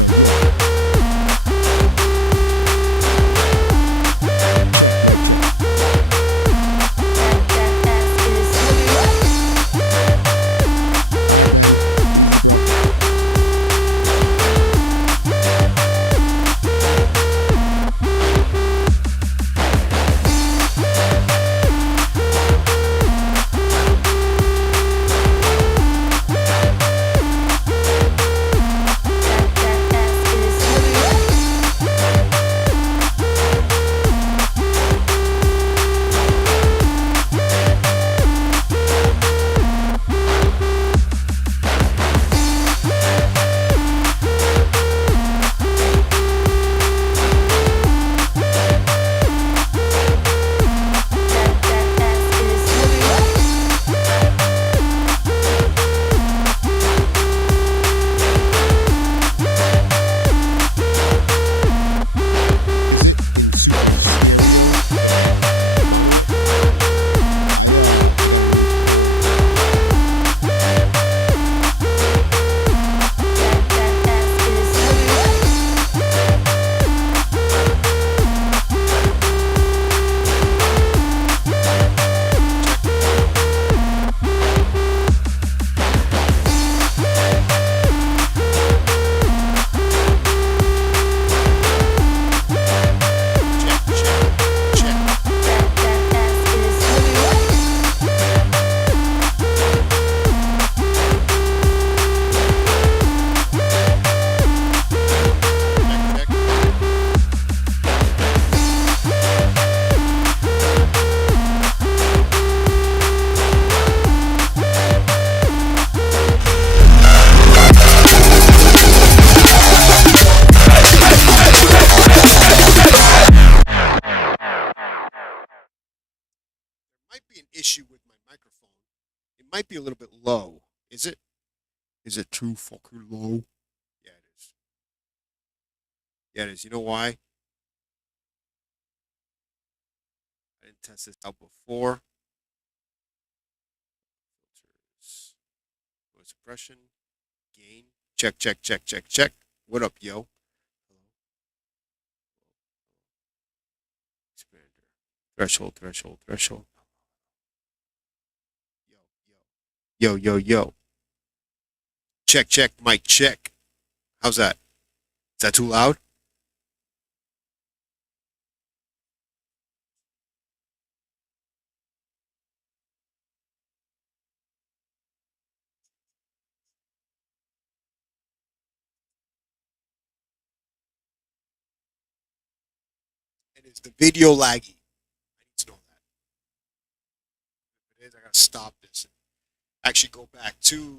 yo, yo. Check, mic check. All right, Ben. Easy, bro. Is it in super stereo that I mono it? I got a new chord. Issue with my microphone. It might be a little bit low. Is it? Is it too fucking low? Yeah, it is. Yeah, it is. You know why? I didn't test this out before. Filters. Noise suppression. Gain. Check, check, check, check, check. What up, yo? Expander. Threshold, threshold, threshold. Yo, yo, yo. Check, check, mic check. How's that? Is that too loud? And is the video laggy? I need to know that. If it is, I gotta stop this. Actually go back to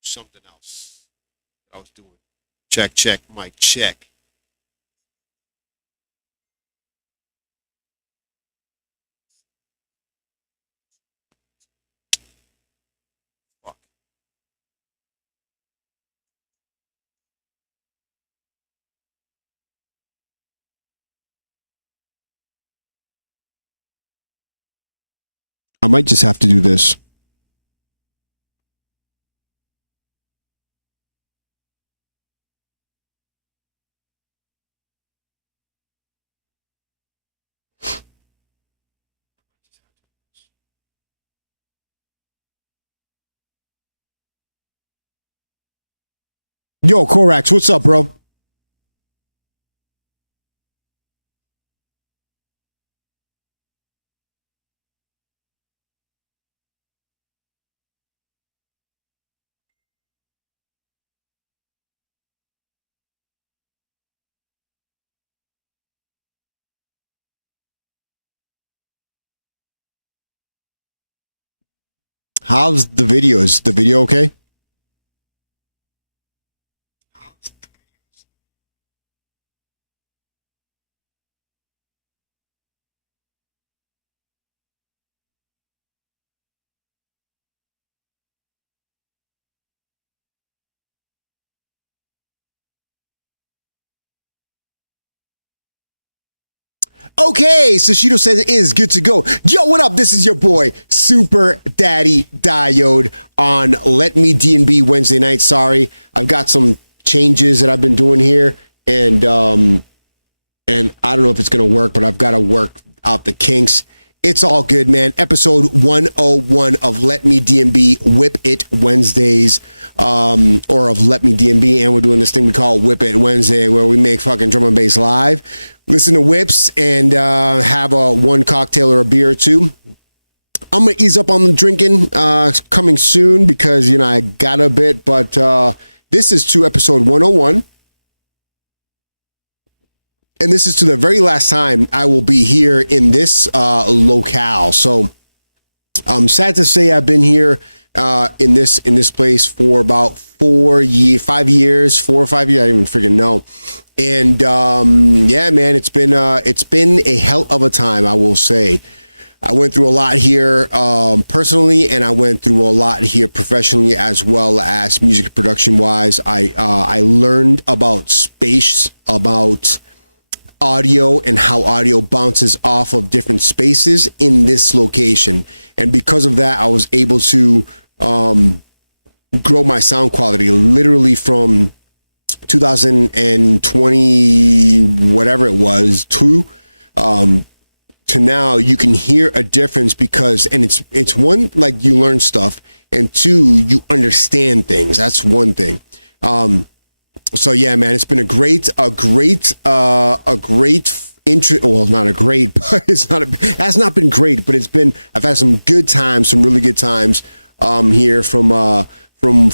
something else that I was doing. Check, check, mic check. Fuck. I might just have to do this. Yo, Korax, what's up, bro? How's the video? Is the video okay? Okay, Sushido says it is good to go. Yo, what up? This is your boy, Super Daddy Diode on Let Me DNB Wednesday night. Sorry, I've got some changes that I've been doing here, and I don't know if it's gonna work, but I've got to work out the kinks. It's all good, man. Episode 101 of Let Me DNB Whip It Wednesdays, or of Let Me DNB, and we're doing this thing we call Whip It Wednesday, where we make fucking drum and bass live, listen to whips, and have a one cocktail or a beer or two. I'm gonna ease up on the drinking coming soon because I got a bit, but this is to episode 101. And this is to the very last time I will be here in this locale. So I'm sad to say I've been here in this place for about 4 or 5 years. I don't even freaking know. And yeah, man, it's been a hell of a time, I will say. I went through a lot here personally, and I went through a lot here professionally as well as music production wise. I learned about space, about audio, and how audio bounces off of different spaces in this location. And because of that, I was able to grow my sound quality literally from 2020, whatever it was, to now. You can hear a difference because, and it's one, like, you learn stuff, and two, you understand things. That's one thing. So yeah, man, it's been a great intro. Well, not a great, but it has not been great, but I've had some good times, some really good times, here from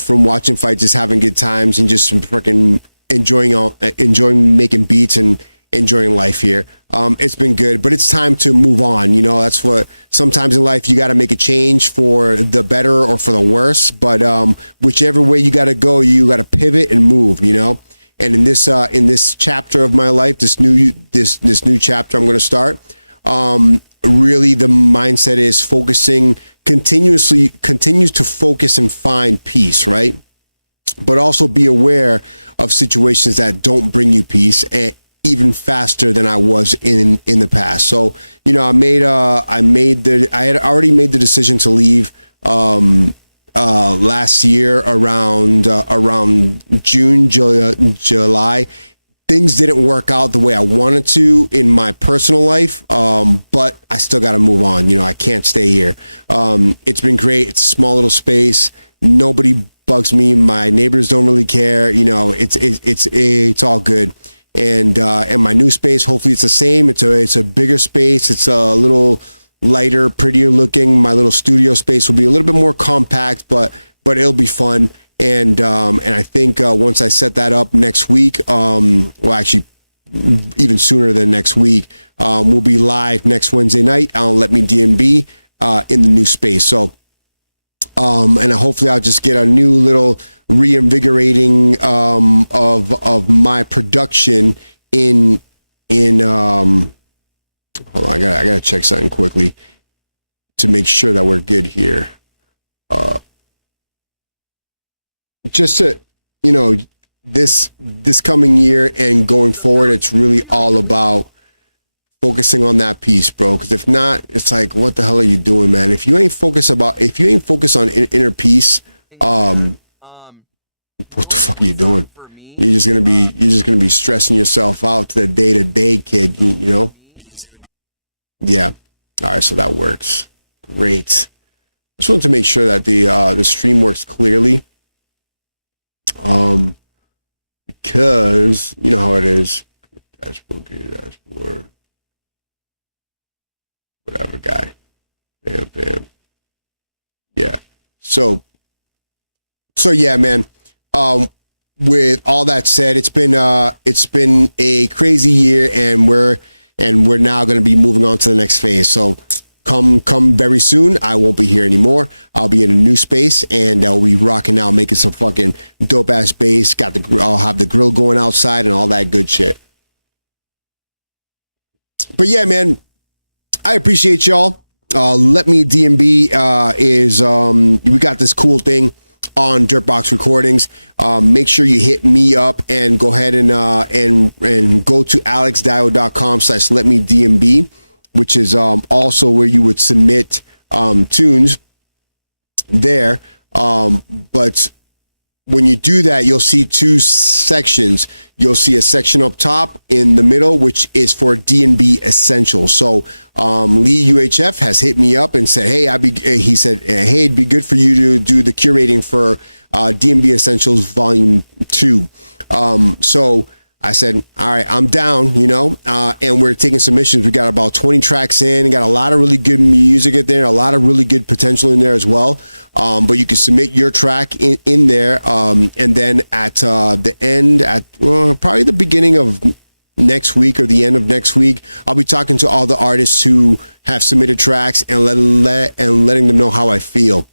watching fights, just having good times, and just freaking enjoying making beats and enjoying life here. It's been good, but it's time to move on. That's what sometimes in life you got to make a change for the better or for the worse. But whichever way you got to go, you got to pivot and move. And in this chapter of my life, this new chapter I'm going to start. Really, the mindset is continues to focus and find peace, right? But also be aware of situations that don't bring you peace, and even faster than I was in the past. So, I had already made the decision to leave last year around June, July. Things didn't work out the way I wanted to in my personal life, but I still got to move on. I can't stay here. It's been great. It's a small little space. Nobody bugs me. My neighbors don't really care. It's all good. And my new space, hopefully it's the same. It's a bigger space. It's a little lighter, prettier looking. My little studio space will be a little bit more compact, but it'll be fun. And I think once I set that up next week, well, actually even sooner than next week, we'll be live next Wednesday night on Let Me DNB in the new space. So and hopefully I'll just get a new little reinvigorating of my production in hold on, I gotta check something quickly to make sure that we're good here. Just to this coming year and going forward, it's really all about focusing on that piece, bro. Because if not, it's like, what the hell are you doing, man? If you ain't focused on inner peace, what the fuck are you doing? You're just gonna be stressing yourself out to the day-to-day, kid. Yeah. All right, so that works. Great. I just wanted to make sure that the stream works clearly. Because you know how it is. Dashboard. Whatever, guy. Bam. Yeah. So yeah, man. With all that said, it's been a crazy year, and we're now going to be moving on to the next phase. So come very soon. I won't be here anymore. I'll be in a new space, and I'll be rocking out, making some fucking dope ass bass. I'll have the grill going outside and all that good shit. But yeah, man, I appreciate y'all. Let Me DNB is we got this cool thing on Dirtbox Recordings. Make sure you hit me up and go ahead and go to alexdio.com/letmednb, which is also where you would submit tunes there. But when you do that, you'll see two sections. You'll see a section up top in the middle, which is for DNB Essentials. So Lee UHF has hit me up and said, hey, he said, hey, it'd be good for you to do the curating for DNB Essentials Volume 2. So I said, all right, I'm down, you know, and we're taking submissions. We got about 20 tracks in, got a lot of really good music in there, a lot of really good potential in there as well. But you can submit your track in there. And then at the end, probably the beginning of next week or the end of next week, I'll be talking to all the artists who have submitted tracks and letting them know how I feel.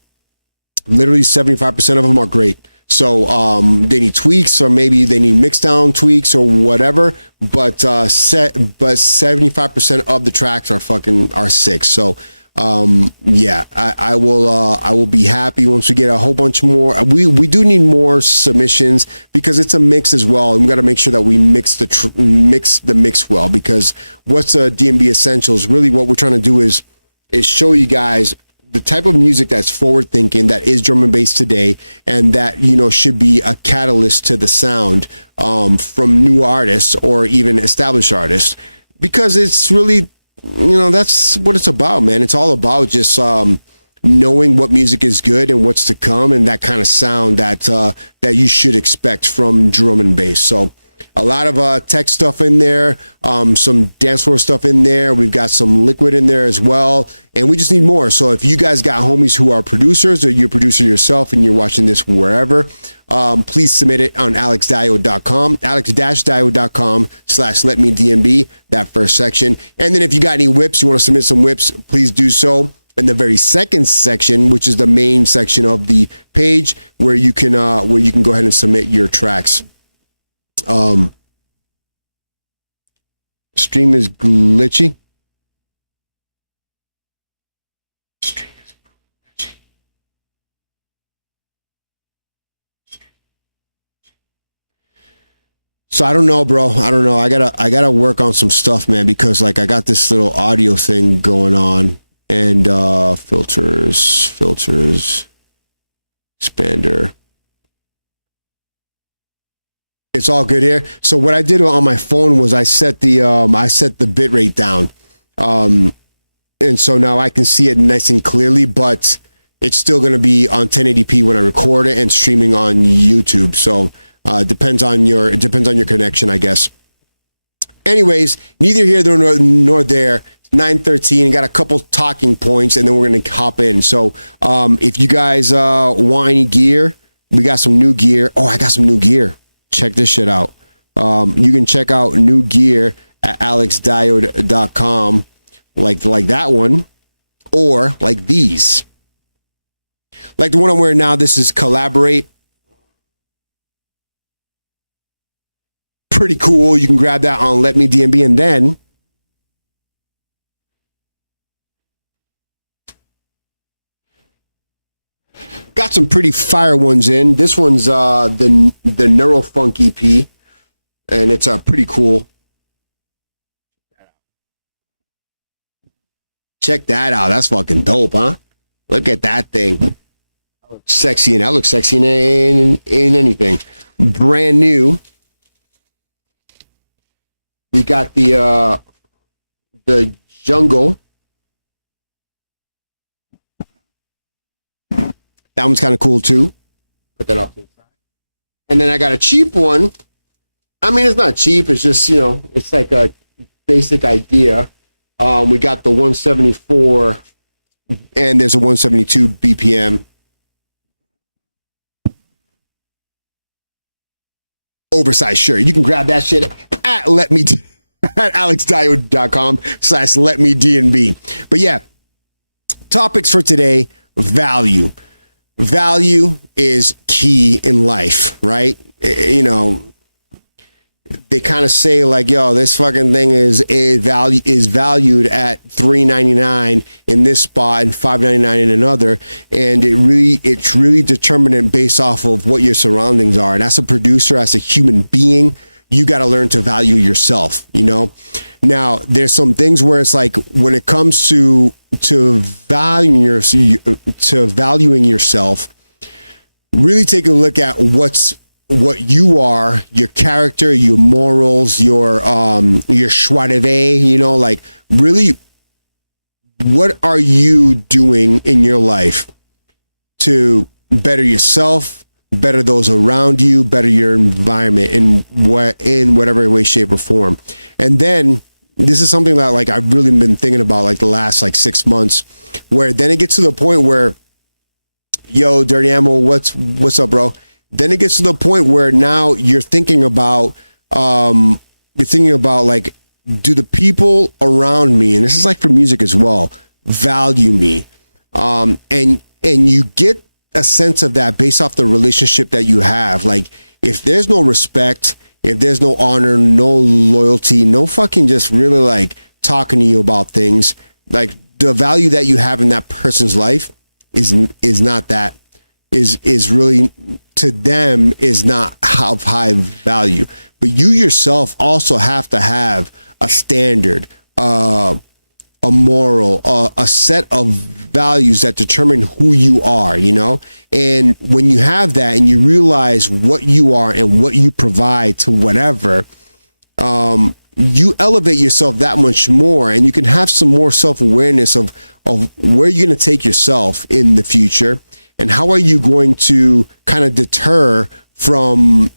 Literally 75% of them are great. So they need tweaks, or maybe they need mix down tweaks or whatever. But 75% of the tracks are sick. So yeah, I will be happy once we get a whole bunch more. We do need more submissions because it's a mix as well, and we got to make sure that we mix the mix well. Because what's a DNB Essentials? Really, what we're trying to do is show you guys the type of music that's forward thinking, that is drum and bass today, and that, you know, should be a catalyst to the sound from new artists or even established artists, because it's really, you know, that's what it's about, man. It's all about just knowing what music is good and what's to come, and that kind of sound that you should expect from drum and bass. So a lot of tech stuff in there, some dance floor stuff in there. We've got some liquid in there as well, and we just need more. So if you guys got homies who are producers, or you're a producer yourself and you're watching this wherever, please submit it on alex-diode.com, alex-diode.com/letmednb, that first section. And then if you got any whips, you want to submit some whips, please do so in the very second section, which is the main section of the page, where you can go ahead and submit your tracks. Stream is glitchy. So I don't know, bro. I don't know. I gotta work on some stuff, man, because like I got this little audio thing going on, and filters, expander. It's all good here. So what I did on my phone was I set the bit rate down, and so now I can see it nice and clearly, but it's still going to be on 1080p when I record it and streaming on YouTube. So it depends on your connection, I guess. Anyways, neither here nor there. 9:13. Got a couple talking points, and then we're going to hop in. So if you guys want any gear, we got some new gear. Oh, I got some new gear. Check this shit out. You can check out new gear at alex-diode.com, like that one, or like these. Like the one I'm wearing now, this is Collaborate. Pretty cool. You can grab that on Let Me DNB, and then got some pretty fire ones in. This one's the Neurofunk EP, and it's pretty cool. Check that out. That's fucking dope, huh? Look at that thing. Sexy, and I look sexy in anything. Brand new. We got the Jungle. That one's kind of cool too. Put that off to the side. And then I got a cheap one. I mean, it's not cheap. It's just, you know, it's like a basic idea. We got the 174, and there's a 172 BPM. Oversized shirt. You can grab that shit at alexdiode.com/letmednb. But yeah, topics for today: value. Value is key in life, right? You know, they kind of say like, yo, this fucking thing is valued at $3.99 in this spot and $5.99 in another, and it's really determinant based off of what your surroundings are. And as a producer, as a human being, you got to learn to value yourself, you know? Now, there's some things where it's like, when it comes to valuing yourself, really take a look at what you are, your character, your morals, your joie de vivre, you know, like really what are you doing in your life to better yourself, better those around you, better your environment in whatever way, shape, or form. And then this is something that like I've really been thinking about like the last like 6 months, where then it gets to the point where, yo, Dirty Ammo, what's up, bro? Then it gets to the point where now you're thinking about like, do the people around me, and this is like for music as well, value me? And you get a sense of that based off the relationship that you have. Like, if there's no respect, if there's no honor, no loyalty, no fucking just really like talking to you about things, like the value that you have in that person's life is not that, is really to them is not of high value. But you yourself also have to have a standard, a moral, a set of values that determine who you are, you know? And when you have that and you realize what you are and what you provide to whatever, you elevate yourself that much more, and you can have some more self-awareness of where you're going to take yourself in the future, and how are you going to kind of deter from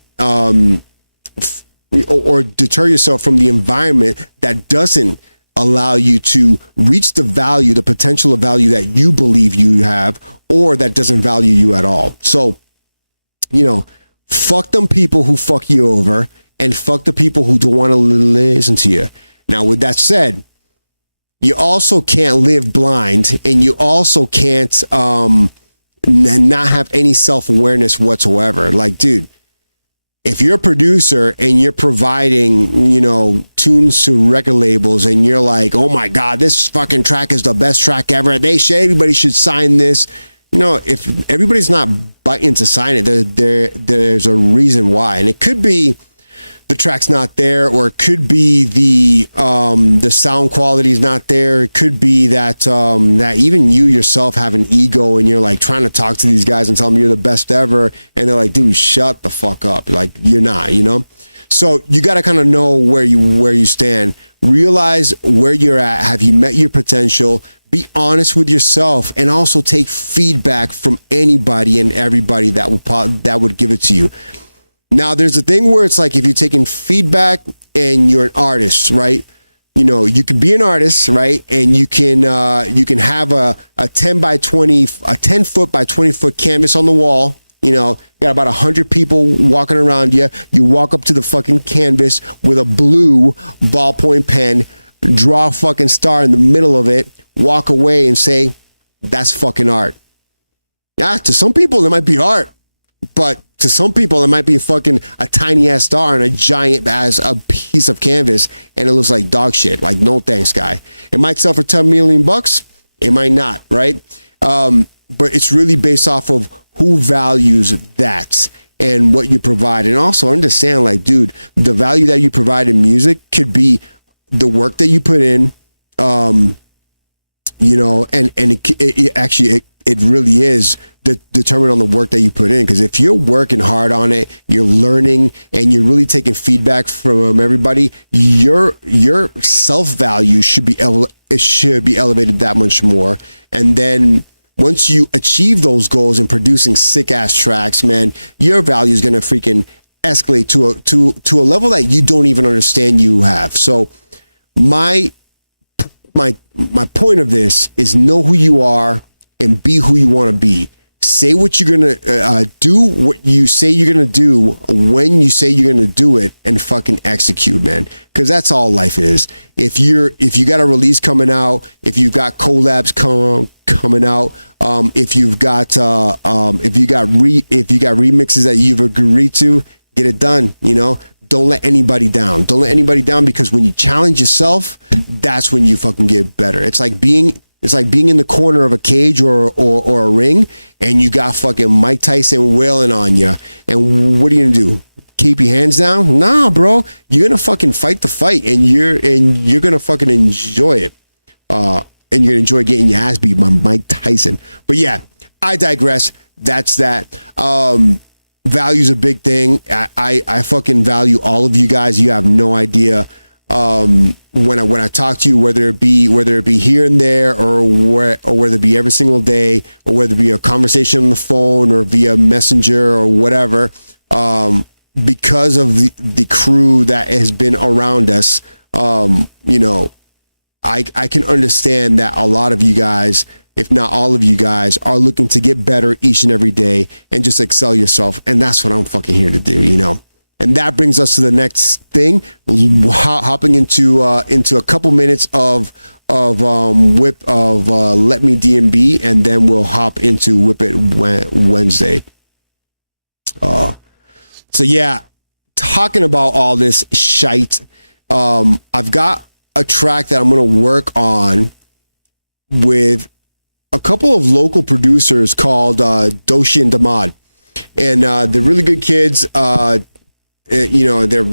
or deter yourself from the environment that doesn't allow you to reach the value, the potential of value that you believe you have, or that doesn't value you at all. So, you know, fuck them people who fuck you over, and fuck the people who don't want to listen to you. Now, with that said, you also can't live blind, and you also can't not have any self-awareness whatsoever. Like, dude, if you're a producer and you're providing, you know, tunes to record labels, and you're like, oh my God, this fucking track is the best track ever, everybody should sign this. You know, if everybody's not biting to sign it, there's a reason why. And it could be the track's not there, or it could be the sound quality is not there. It could be that that even you yourself have an ego, and you're like trying to talk to these guys and tell them you're the best ever, and they're like, dude, shut the fuck up. Like, you're not, you know? So you got to kind of know where you stand, realize where you're at. Have you met your potential? Be honest with yourself, and also take feedback from anybody and everybody that would give it to you. Now, there's a thing where it's like, if you're taking feedback and you're an artist, right? You know, you could be an artist, right? And you can have a 10 foot by 20 foot canvas on the wall. You know, you got about 100 people walking around you. You walk up to the fucking canvas with a blue ballpoint pen, draw a fucking star in the middle of it, walk away and say, that's fucking art. Yeah, to some people, it might be art, but to some people, it might be a tiny ass star on a giant as a piece of canvas, and it looks like dog shit. Like, no thanks, guy. It might sell for $10 million. It might not, right? But it's really based off of who values that and what you provide. And also understand, like, dude, the value that you provide in music could be the work that you put in, you know, and it really is determined on the work that you put in. Because if you're working hard on it, you're learning, and you're really taking feedback from everybody, your self-value should be elevated that much more. And then once you achieve those goals in producing sick ass tracks, man, your value is gonna freaking escalate to a level that you don't even understand you have. So my point of this is, know who you are and be who you want to be. Say what you're going to do, what you say you're going to do, when you say you're going to do it, and fucking execute, man. Because that's all life is. If you got a release coming out, if you've got collabs coming out, if you got remixes that you've agreed to, get it done. You know, don't let anybody down. Don't let anybody down, because when you challenge yourself, that's when you fucking get better. It's like being in the corner of a cage or a ring, and you got fucking Mike Tyson wailing on you. And what are you gonna do? Keep your hands down? Nah, bro. You're gonna fucking fight the fight, and you're gonna fucking enjoy it. And you're gonna enjoy getting your ass beat by Mike Tyson. But yeah, I digress. that's that. Value's a big thing. I fucking value all of you guys. You have no idea. When I talk to you, whether it be here and there, or whether it be every single day, or whether it be a conversation on the phone or via messenger or whatever, because of the crew that has been around us, you know, I can understand that a lot of you guys, if not all of you guys, are looking to get better each and every day and just excel yourself. And that's what I'm fucking here to do, you know. And that brings us to the next thing, hopping into a couple minutes of WIP of Let Me DNB, and then we'll hop into WIP It Wednesday. So yeah, talking about all this shite, I've got a track that I'm going to work on with a couple of local producers called Doshi and Damad, and they're really good kids. You know, they're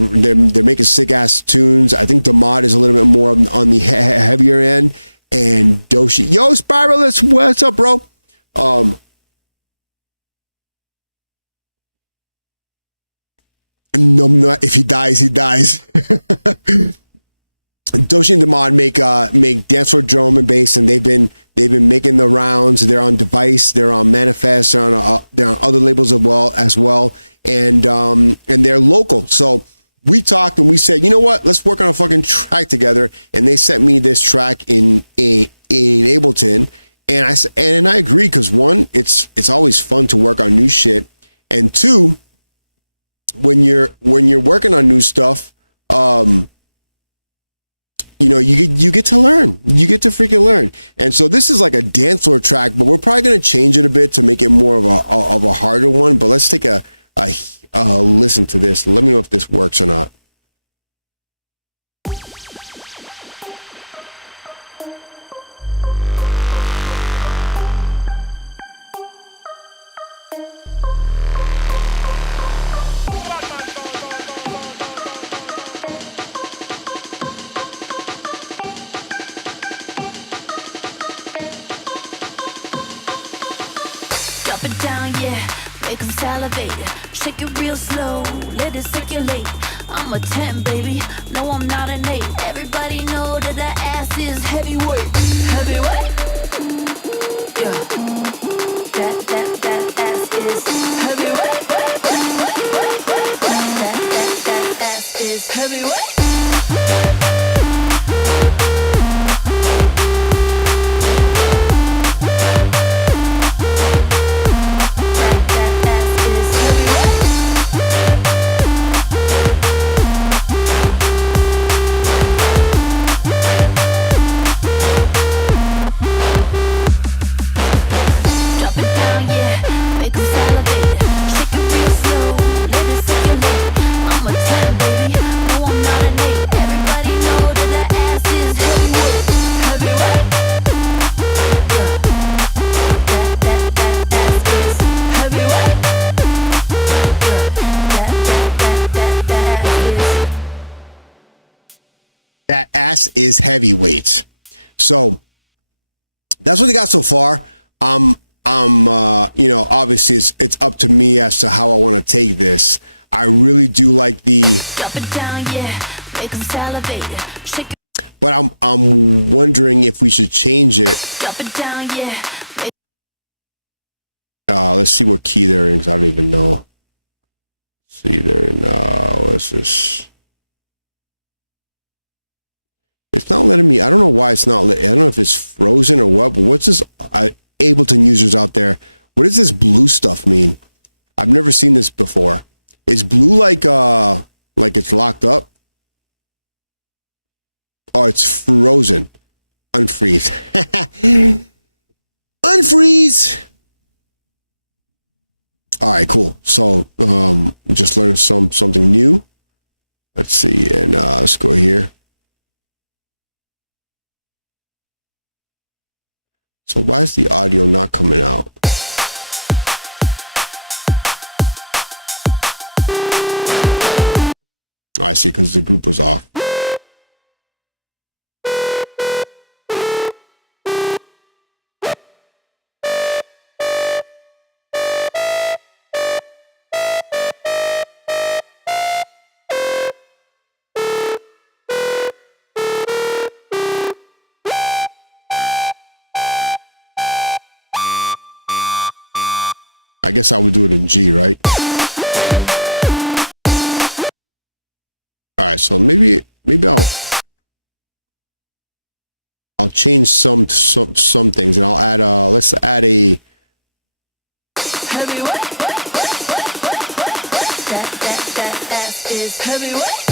making sick ass tunes. I think Damad is a little bit more on the heavier end, and Doshi, yo, Spiralist, what's up, bro? No, if he dies, he dies. Doshi and Damad make dance floor drum and bass, and they've been making the rounds. They're on Device, they're on Manifest, they're on other labels as well, and they're local. So we talked and we said, you know what, let's work on a fucking track together. And they sent me this track in Ableton, and I agree, because one, it's always fun to work on new shit, and two, when you're working on new stuff, you know, you get to learn. You get to freaking learn. And so this is like a dance floor track, but we're probably going to change it a bit to make it more of a harder one. But let's take a listen to this. Let me know if this works or not. Shake it real slow, let it circulate. I'm a 10, baby. No, I'm not an 8. Everybody know that the ass is heavyweight. Heavyweight. Yeah. That ass is heavyweight. That ass is heavyweight. That ass is heavyweight. So that's what they got so far. You know, obviously it's up to me as to how I want to take this. I really do like but I'm wondering if we should change it. Let's see what key they're in, because I don't even know. See, they're in what's this? It's not letting me. I don't know why it's not. I don't know if it's frozen or what. But what's this? Ableton users out there, what does this blue stuff mean? I've never seen this before. Is blue like it's locked up? Oh, it's frozen. Unfreeze. Unfreeze. All right, cool. So just learned something new. Let's see, and let's go here. So why is the audio not coming out? Oh, I see, because the group was off. I guess I would do it in G, right? All right, so maybe I'll change some things, and I'll add let's add a Heavyweight. That ass is heavyweight.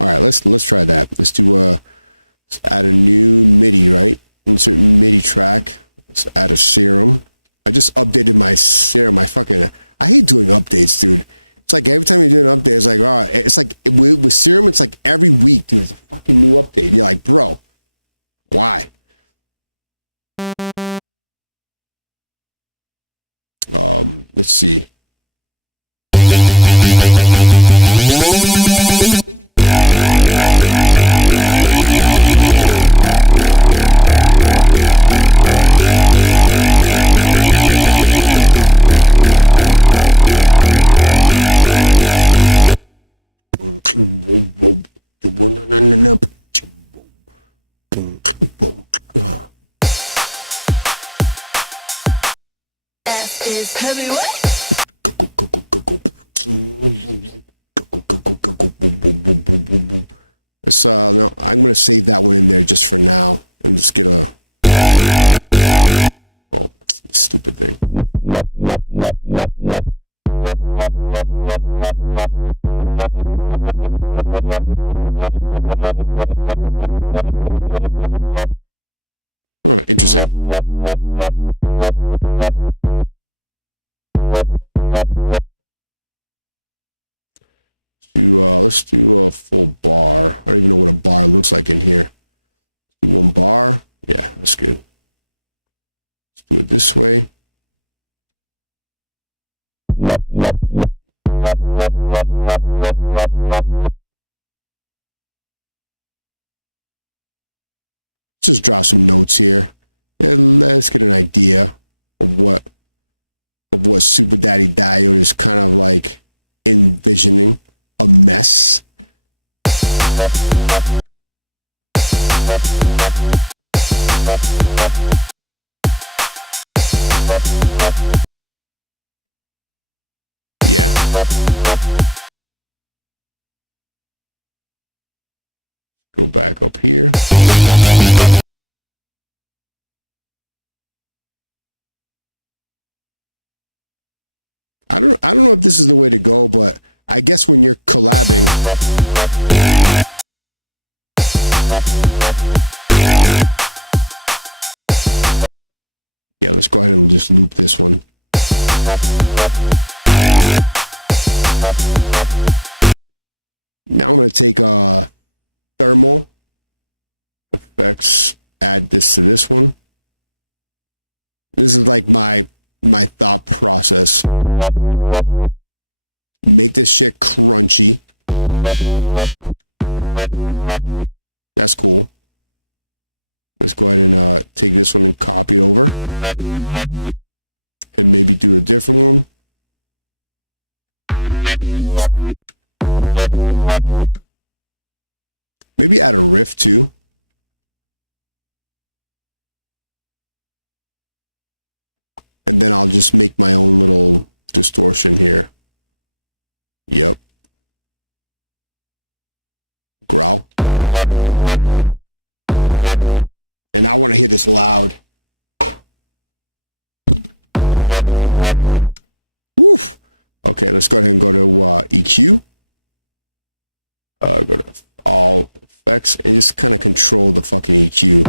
All right, let's try that. Let's do let's add a new MIDI, right? Insert MIDI track. Let's add a Serum. I just updated my Serum. I hate doing updates, dude. It's like every time you do an update, it's like, all right, it's like with Serum, it's like every week, dude, it's a fucking new update. And you're like, bro, why? Let's see. Ass is heavyweight. Let's no, I'm gonna save that one in there just for now and just get a stupid thing. Oh, interesting. Let's do a full bar. I don't even know what a bar looks like in here. Do one bar. Yeah, that's good. Let's do it this way. Just draw some notes here and let's get an idea of what Super Daddy Diode is kind of like envisioning. A mess. Yeah. Go back up here. I don't know if this is the way to go, but I guess when you're collabing, yeah, let's go ahead and just loop this one. Now I'm going to take thermal effects, add this to this one. This is like my thought process. Make this shit crunchy. That's cool. Let's go ahead and take this one and copy it over. And maybe do a different one. Maybe add a riff too. And then I'll just make my own little distortion here. Yep. Growl. And I want to hear this loud. Woof. Okay, let's go ahead and go to EQ. Go to all effects and just kind of control the fucking EQ.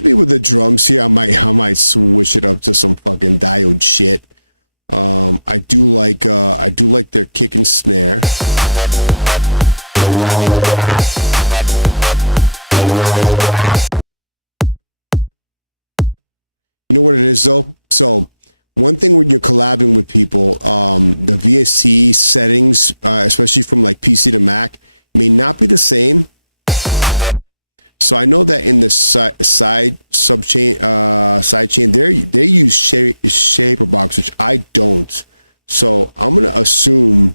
maybe with the drums here, I might switch it up to some fucking diode shit. I do like their kick and snare. You know what it is though? So one thing when you're collabing with people, the VST settings, especially from like PC to Mac, may not be the same. So I know that in the side chain, they use shaper box, which I don't. So I'm gonna assume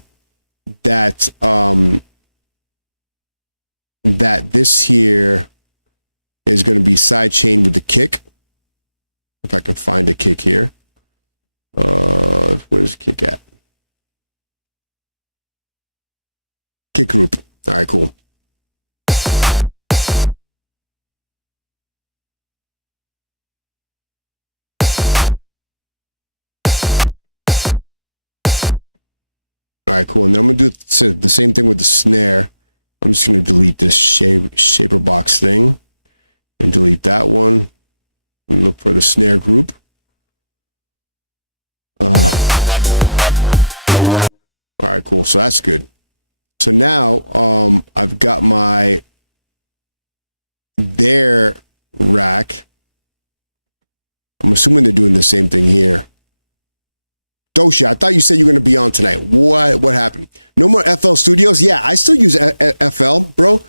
that that this here is gonna be side chain with the kick. If I can find a kick here. Where's the kick at? Kick group. All right, cool. All right, cool. And then I'm gonna do the same thing with the snare. I'm just gonna delete this shaper box thing and delete that one. And look for the snare group. All right, cool. So that's good. So now I've got their rack. I'm assuming they're doing the same thing here. Doshi, I thought you said you were going to be on tonight. What happened? No more FL Studios? Yeah, I still use FL, bro.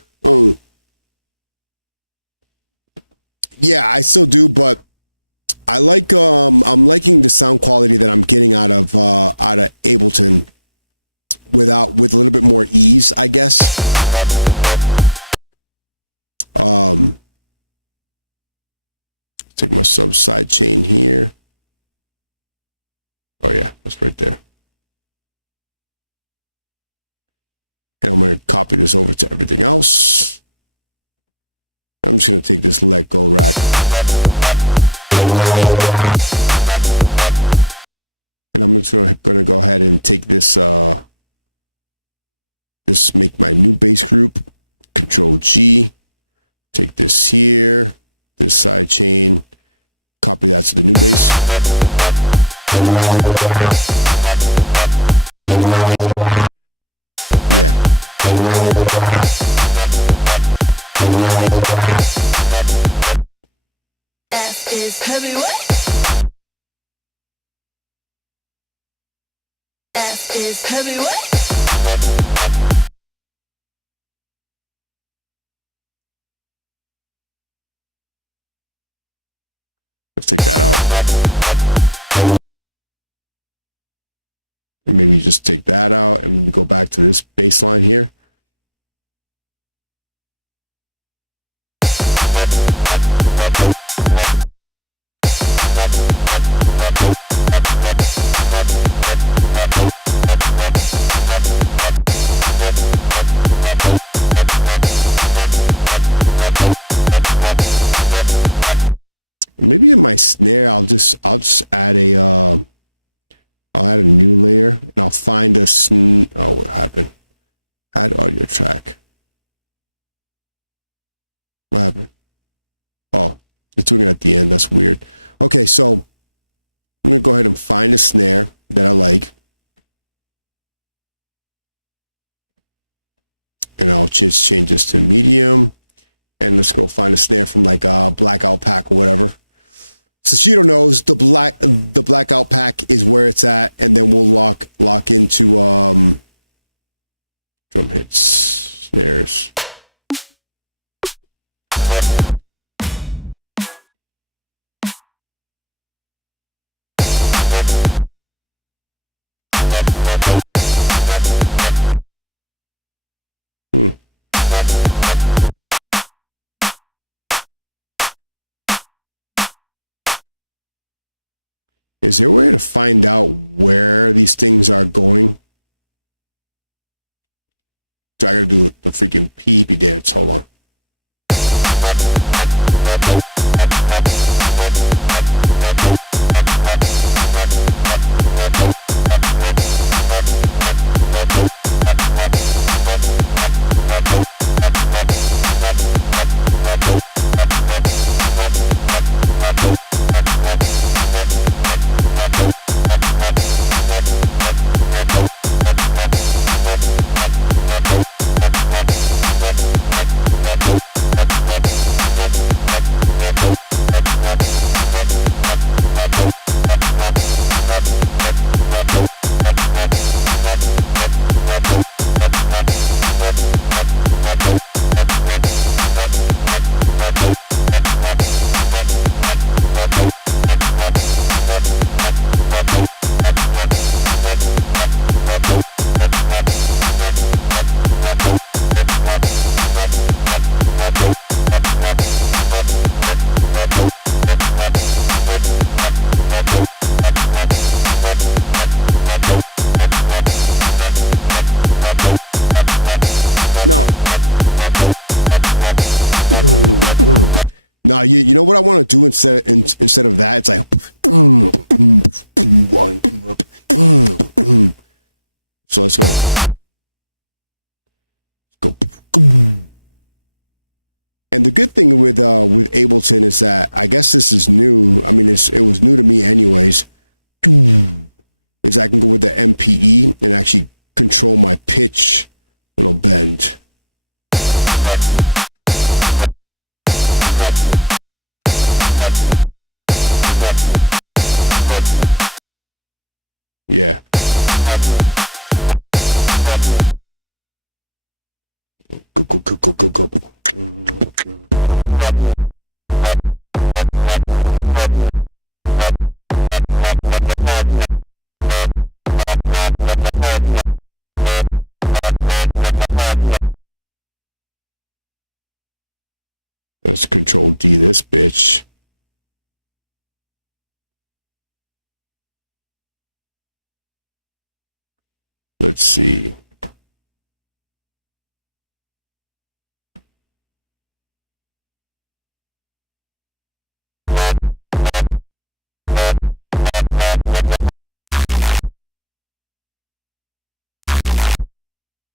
Yeah, I still do, but I like I'm liking the sound quality that I'm getting out of Ableton with a little bit more ease, I guess. Take my sub side chain here. Oh yeah, that's right there. And I'm going to copy this over to everything else. I'm just going to take this let go rack. And I'm just going to go ahead and take this, make my new bass group. Control G. Take this here, this side chain, copy that to the new bass. Yeah. S is heavyweight. S is heavyweight. Let's take that out. Maybe just take that out and go back to this bass line here. Maybe in my snare, I'll just add I'll add a new layer and I'll find what happened? Add audio track. What happened? Oh, it's doing it at the end. That's weird. Okay, so I'm gonna go ahead and find a snare that I like. And I'll just change this to medium. And let's go find a snare from like a Blackout Pack or whatever. So Shido knows the Blackout Pack is where it's at, and then we'll lock into drum hits, snares. Is there a way to find out where these things are going? So I gotta do the freaking pee-pee dance. Hold on. No, you know what I want to do instead of that? It's like so let's go. And the good thing with Ableton is that I guess this is new. I mean, it was new to me anyways. Is I can go with the MPE and actually control my pitch little bend. Yeah. Go. Let's control D this bitch. Let's see.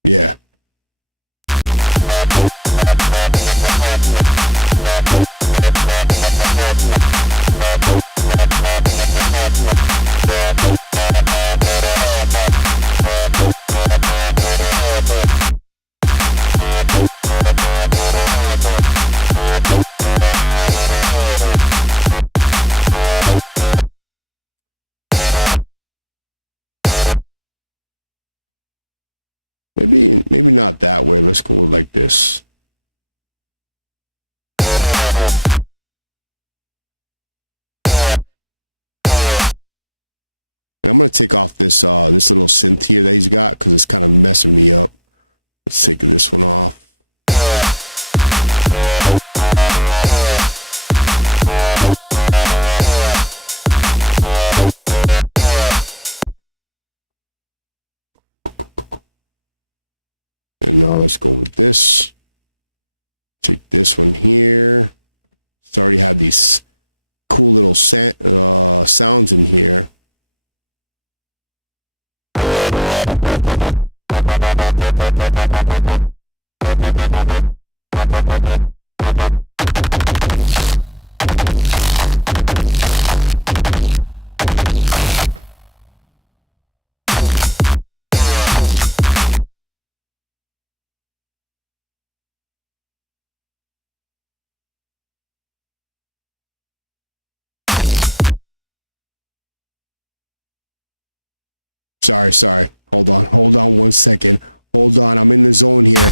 Yeah. Maybe not that way. Let's go like this. And I'm gonna take off this this little synth here that he's got because it's kind of messing me up. Let's take this one off. And now let's go with this. Take this one here. It's already had these cool little sounds in here. Sorry. Hold on 1 second. Hold on, I'm in the zone here.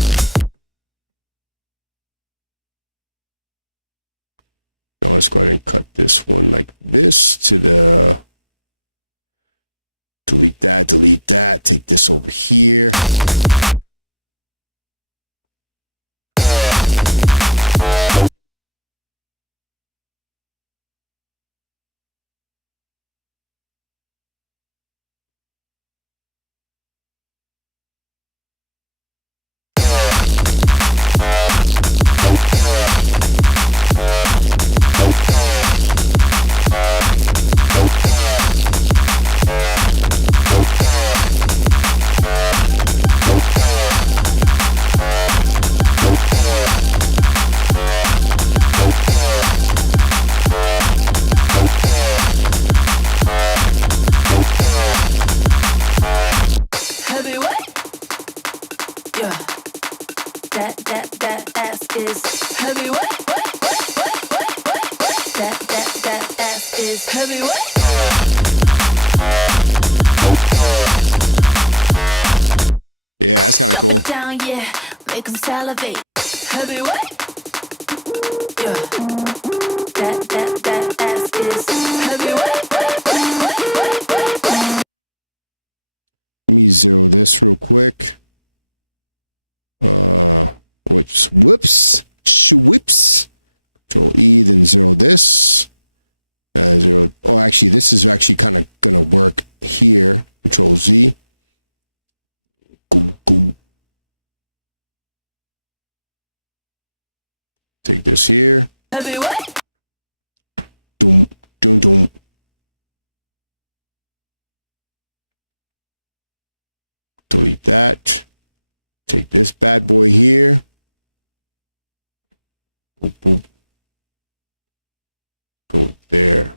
Now let's go ahead and cut this one like this to the... Delete that. Take this over here. That ass is heavy. What? That ass is heavy. What? Yeah, that's kind of cool. Down, yeah, make them salivate. Heavy. What? Yeah. That ass is heavy. What? Let me zero this real quick. Whips. Control E, then zero this. Zero. Oh, actually, this is actually kind of gonna work here. Control Z. Boom. Take this here. Heavy what? Doom doom. Delete that. Take this bad boy here. Boop, boop. Go there.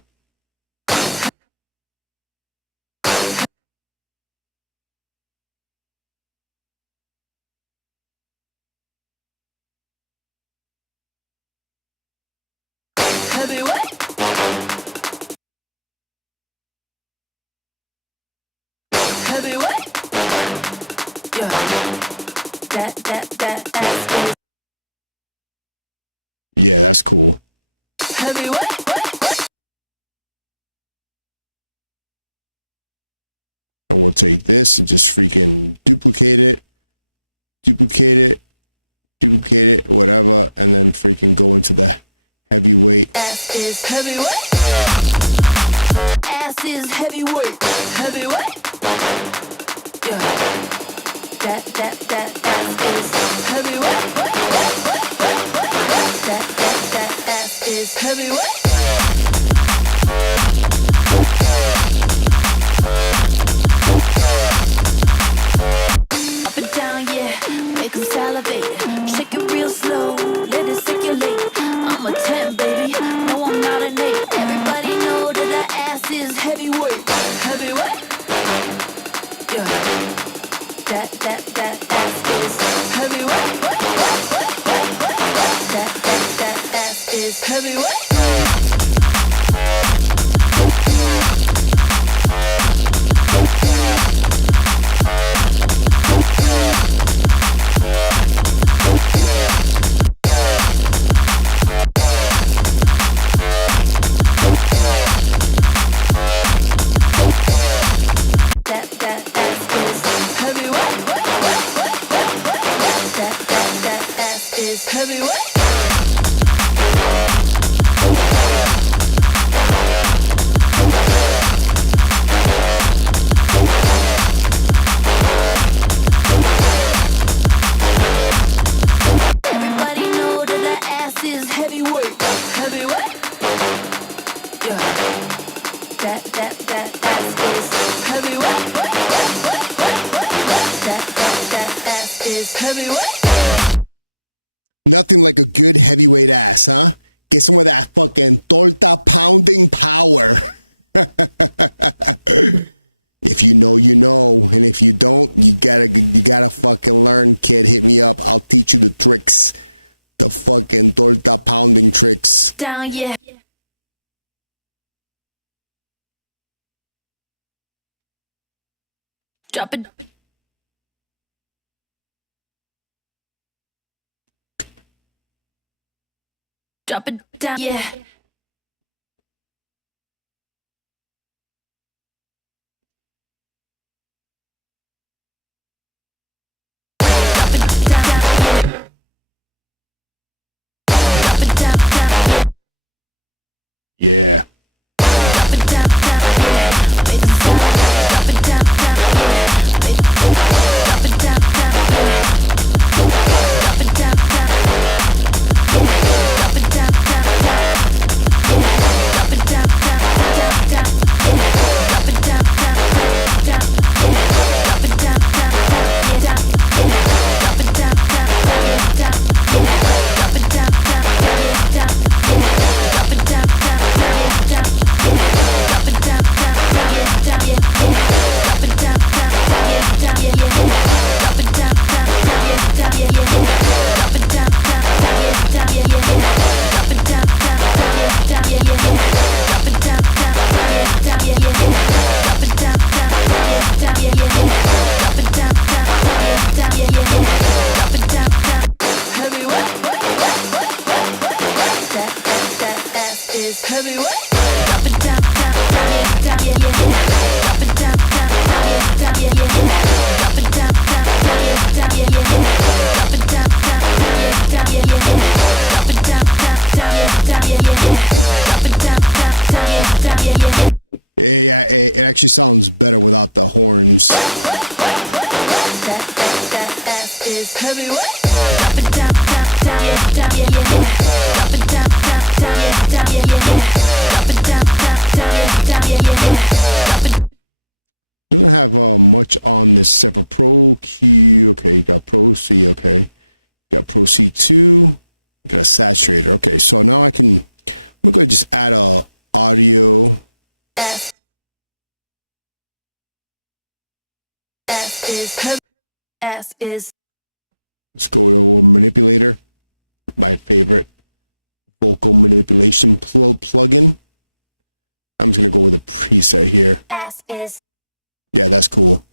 Heavyweight. Heavyweight. Yeah. That ass is Yeah, that's cool. heavyweight. And we'll take this and just freaking duplicate it, whatever, and then freaking go into the heavyweight. Ass is heavyweight. Ass is heavyweight. Heavyweight. Yeah. That ass is heavyweight. That ass is heavyweight. Up and down, yeah, make 'em salivate. Shake it real slow, let it circulate. I'm a 10, baby, no I'm not an 8. Everybody know that that ass is heavyweight. Heavyweight. Yeah. That ass is heavyweight. That ass is heavyweight. Heavyweight. Everybody know that that ass is heavyweight. Heavyweight. Yeah. That ass is heavyweight. That ass is heavyweight. Nothing like a good heavyweight ass, huh? Get some of that fucking torta pounding power. If you know, you know, and if you don't, you gotta fucking learn, kid. Hit me up. I'll teach you the tricks, the fucking torta pounding tricks. Down, yeah. Drop it. Drop it down, yeah. Drop it down, yeah. Drop it down, yeah. Yeah. Drop it down, yeah. Make 'em sound. Drop it down, yeah. Drop it down, yeah. Drop it down, Drop it down, Drop it down, Drop it down, Drop it down, Drop it down, Drop it down, Drop it down, Drop it down, heavyweight. Drop it down, down, down, yeah, yeah, yeah. Drop it down, down, down, yeah, yeah, yeah. Drop it down, down, down, yeah, yeah, yeah. Drop it down, down, down, yeah, yeah, yeah. Drop it down, down, yeah, yeah, yeah. Drop it down, down, yeah, yeah, yeah. Yeah, it actually sounds better without the horns. That ass is heavyweight. Drop it down, down, yeah, yeah, yeah. Drop it down, down. Doesn't have much on this except for Pro Q. Okay, you got Pro C. Okay, you got Pro C2. You got a saturator. Okay, so now I'm gonna go ahead and just add a audio. Let's go to a manipulator. My favorite vocal manipulation plugin. I'm just gonna go with a preset here. Yeah, that's cool.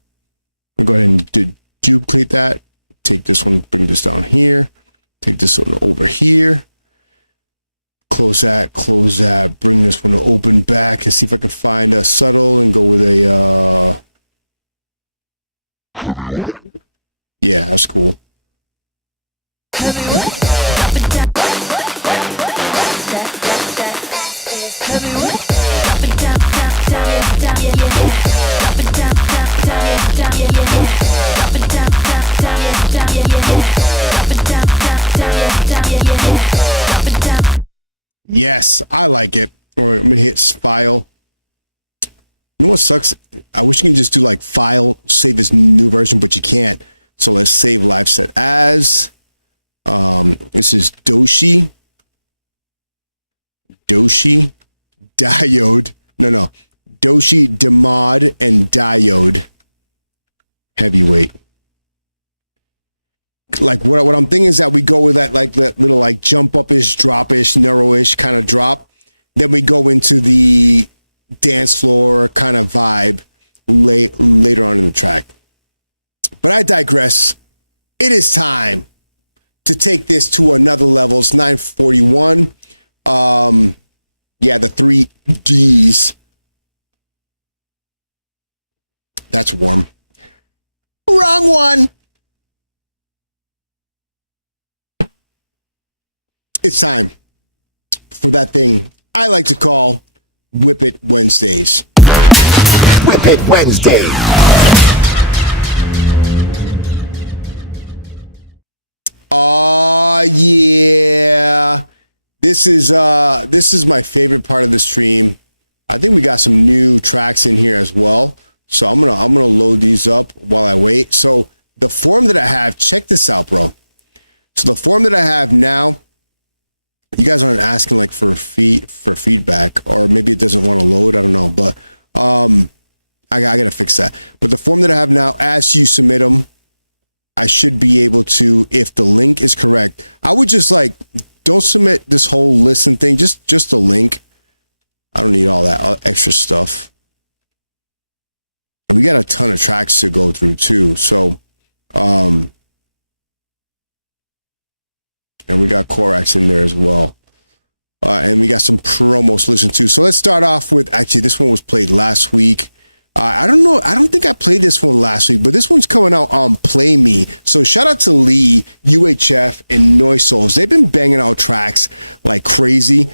I'm going to go ahead and duplicate that. Take this one, bring this down here. Take this one over here. Close that, bring this one to open back and see if I can find a subtle and go with a, yeah, that's cool. Yes, I like it. Or I'm gonna hit file. You know what sucks? I wish you can just do like file, save this new version, but you can't. So let's save live set as. This is Doshi diode. No. Doshi Demod and diode heavyweight. Like what I'm thinking is that we go with that like that little like jump up-ish, drop-ish, narrow-ish kind of drop. Then we go into the dance floor kind of vibe later on in the track. But I digress. It is time to take this to another level. It's 9:41. Yeah, the 3 Ds. That's warm. Wrong one. It's time for that thing I like to call Whip It Wednesdays. Whip It Wednesday. Oh yeah. This is my favorite part of the stream. I think we got some new tracks in here as well. So I'm gonna load these up while I wait. So the form that I have, check this out, bro. So the form that I have now, you guys aren't asking like for feedback, or maybe it doesn't want to load. I don't know, but I gotta fix that. But the form that I have now, as you submit them, I should be able to, if the link is correct. I would just like, don't submit this whole listen thing, just a link. I don't need all that extra stuff. And we got a ton of tracks to go through too. So, and we got Korax in there as well. And we got some promos to listen to. So let's start off with, actually, this one was played last week. I don't know. I don't think I played this one last week, but this one's coming out on Play Me. So shout out to Lee, UHF, and Noise Souls. They've been banging out tracks like crazy.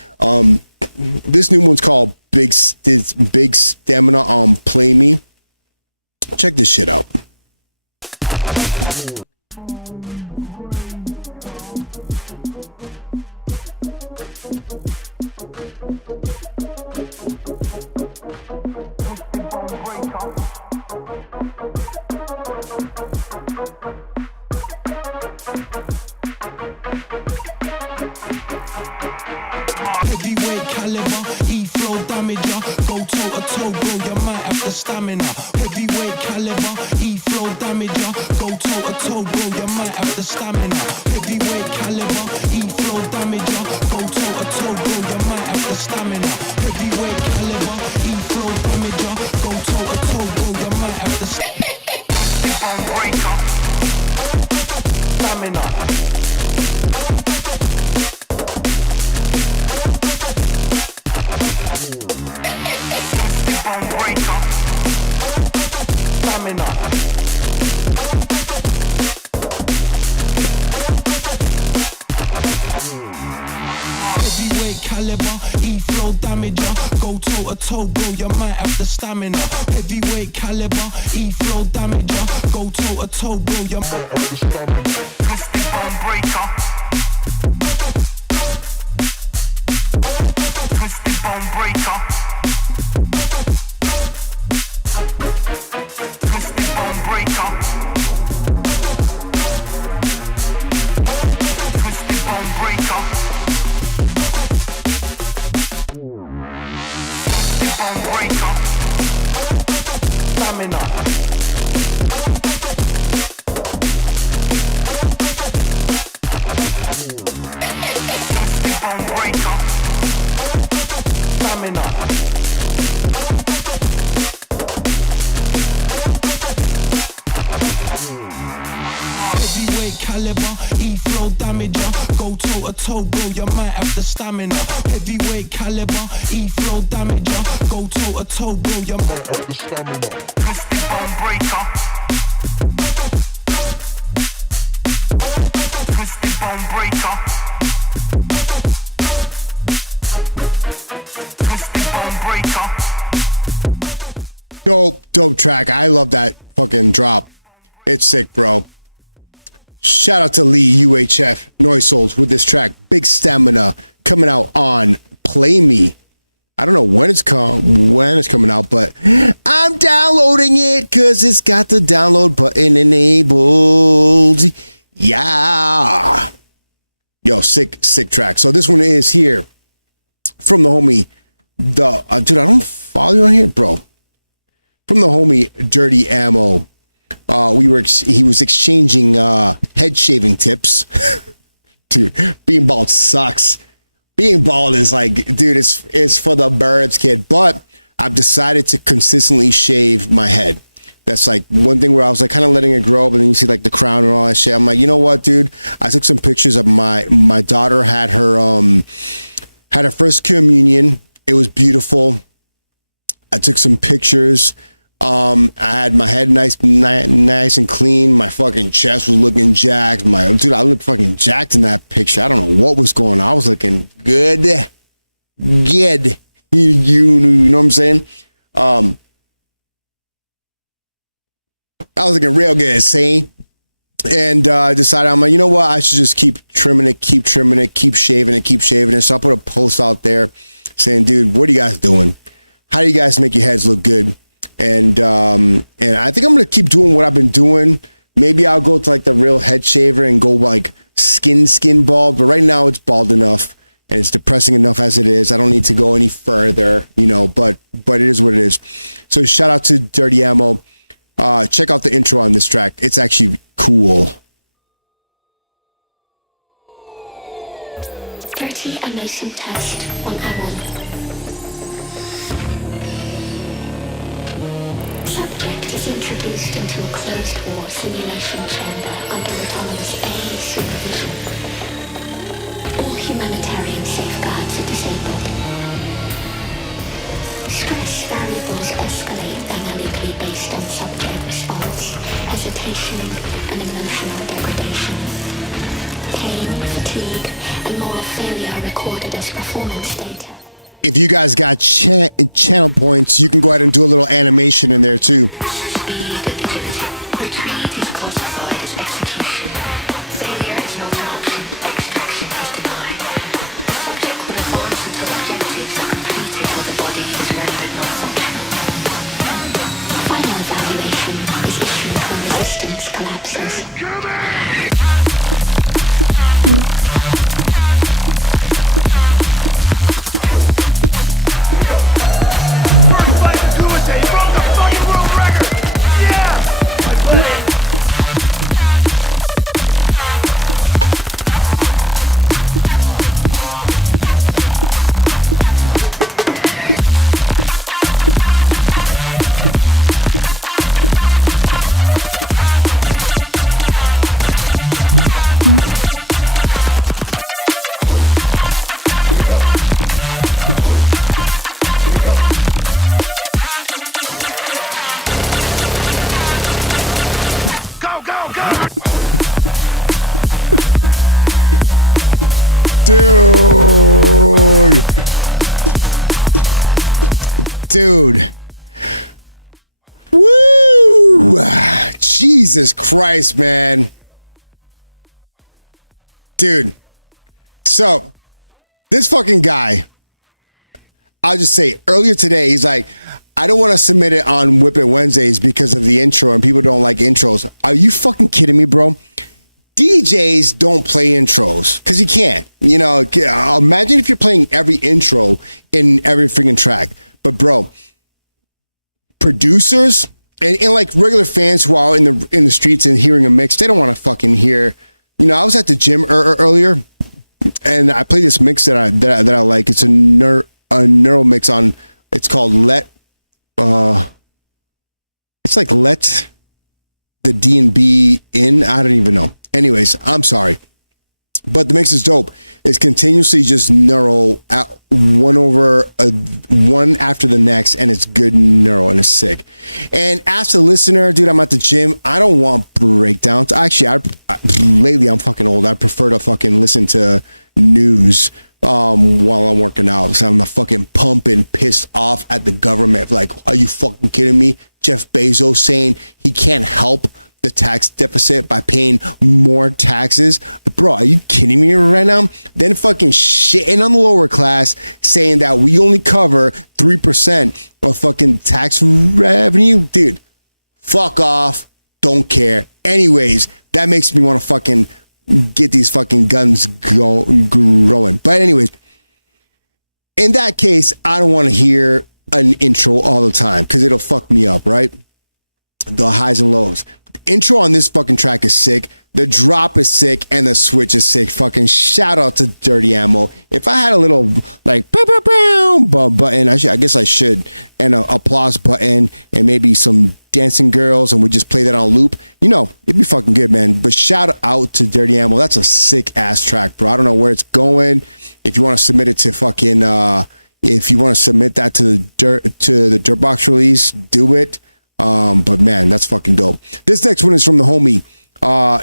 This new one's called Big Stamina on Play Me. Check this shit out. Heavyweight caliber, E-flow damager, go toe-to-toe, bro, you might have the stamina. Heavyweight caliber, E-flow damager, go toe-to-toe, bro, you might have the stamina. Heavyweight caliber, E-flow damager, go toe-to-toe, bro, you might have the stamina. Heavyweight caliber, E-flow damager, go toe-to-toe, bro, you might have the stamina. Heavyweight caliber, E-flow damager, go toe-to-toe, bro, you might have the stamina. Heavyweight caliber, E-flow damager, go toe-to-toe, bro, you might have the stamina. Twisted bone breaker. Heavyweight caliber, E-flow damager. Go toe to toe, bro, you might have the stamina. Heavyweight caliber, E-flow damager. Go toe to toe, bro, you might have the stamina. Twisted bone breaker. Twisted bone breaker. Twisted bone breaker. Dope track. I love that fucking drop. It's sick, bro. Shout out to Lee UHF Noise Souls with this track, Big Stamina, coming out on Play Me. I don't know when it's coming out, but I'm downloading it because it's got the download button enabled. Yeah. Yo, sick track. So this one is here from the homie, dude, I don't follow you on here, bro. From the homie Dirty Ammo. He was exchanging head shaving tips. Dude, being bald sucks. Being bald is like, dude, it's for the birds, kid. But I've decided to consistently shave my head. That's like one thing where I was like kind of letting it grow, but then you see like the crown and all that shit. I'm like, you know what, dude? I took some pictures of my daughter had her first communion. It was beautiful. I took some pictures. I had my head nice and clean. My fucking chest was looking jacked. I looked fucking jacked in that picture. I don't know what was going on. I was looking good. You know what I'm saying? I was looking real good, see? And I decided, I'm like, you know what? I should just keep trimming it, keep shaving it. So I put a post out there saying, dude, what are you guys doing? How do you guys make your heads look good? And I think I'm gonna keep doing what I've been doing. Maybe I'll go to like the real head shaver and go like skin bald, but right now it's bald enough and it's depressing enough as it is. I don't need to go any further, you know, but it is what it is. So shout out to Dirty Ammo. Check out the intro on this track. It's actually cool. Dirty and Mason test 101. Subject is introduced into a closed war simulation chamber under autonomous AA supervision. All humanitarian safeguards are disabled. Stress variables escalate dynamically based on subject response, hesitation, and emotional degradation. Pain, fatigue, and moral failure are recorded as performance data. If you guys got channel points, you can go ahead and do a little animation in there too. Final evaluation is issued when resistance collapses. Dude. Woo! Jesus Christ, man. Dude. So, this fucking guy, I'll just say, earlier today, he's like, I don't want to submit it on Whip It Wednesdays because of the intro and people don't like intros. Are you fucking kidding me, bro? DJs don't play intros because you can't. You know, imagine if you're playing every intro in every freaking track. But bro, producers and like regular fans who are in the streets and hearing a mix, they don't want to fucking hear. You know, I was at the gym earlier, and I played this mix that I like. It's a neural mix on. It's called Let. It's like Let the DNB In. I don't even know. Anyways, I'm sorry. But the mix is dope. It's continuously just neural one after the next, and it's good neural and it's sick. And as a listener, dude, I'm at the gym. I don't want breakdowns. Actually, lately I'm fucking old. I prefer to fucking listen to news while I'm working out. So I'm fucking pumping, pissed off at the government. Like, are you fucking kidding me? Jeff Bezos saying he can't help the tax deficit by paying more taxes. Bro, are you kidding me right now? Then fucking shitting on the lower class, saying that we only cover 3% of fucking tax revenue. Dude, fuck off. Don't care. Anyways, that makes me want to fucking get these fucking guns growing. But anyways, in that case, I don't want to hear an intro all the time because it'll fuck me up, right? The highs and lows. The intro on this fucking track is sick. The drop is sick, and the switch is sick. Fucking shout out to Dirty Ammo. If I had a little like button, I guess I should, and a applause button, and maybe some dancing girls, and we just play that on loop. You know, it'd be fucking good, man. But shout out to Dirty Ammo. That's a sick ass track, bro. I don't know where it's going. If you want to submit it to fucking, if you want to submit that to the Dirtbox release, do it. But man, that's fucking dope. This next one is from the homie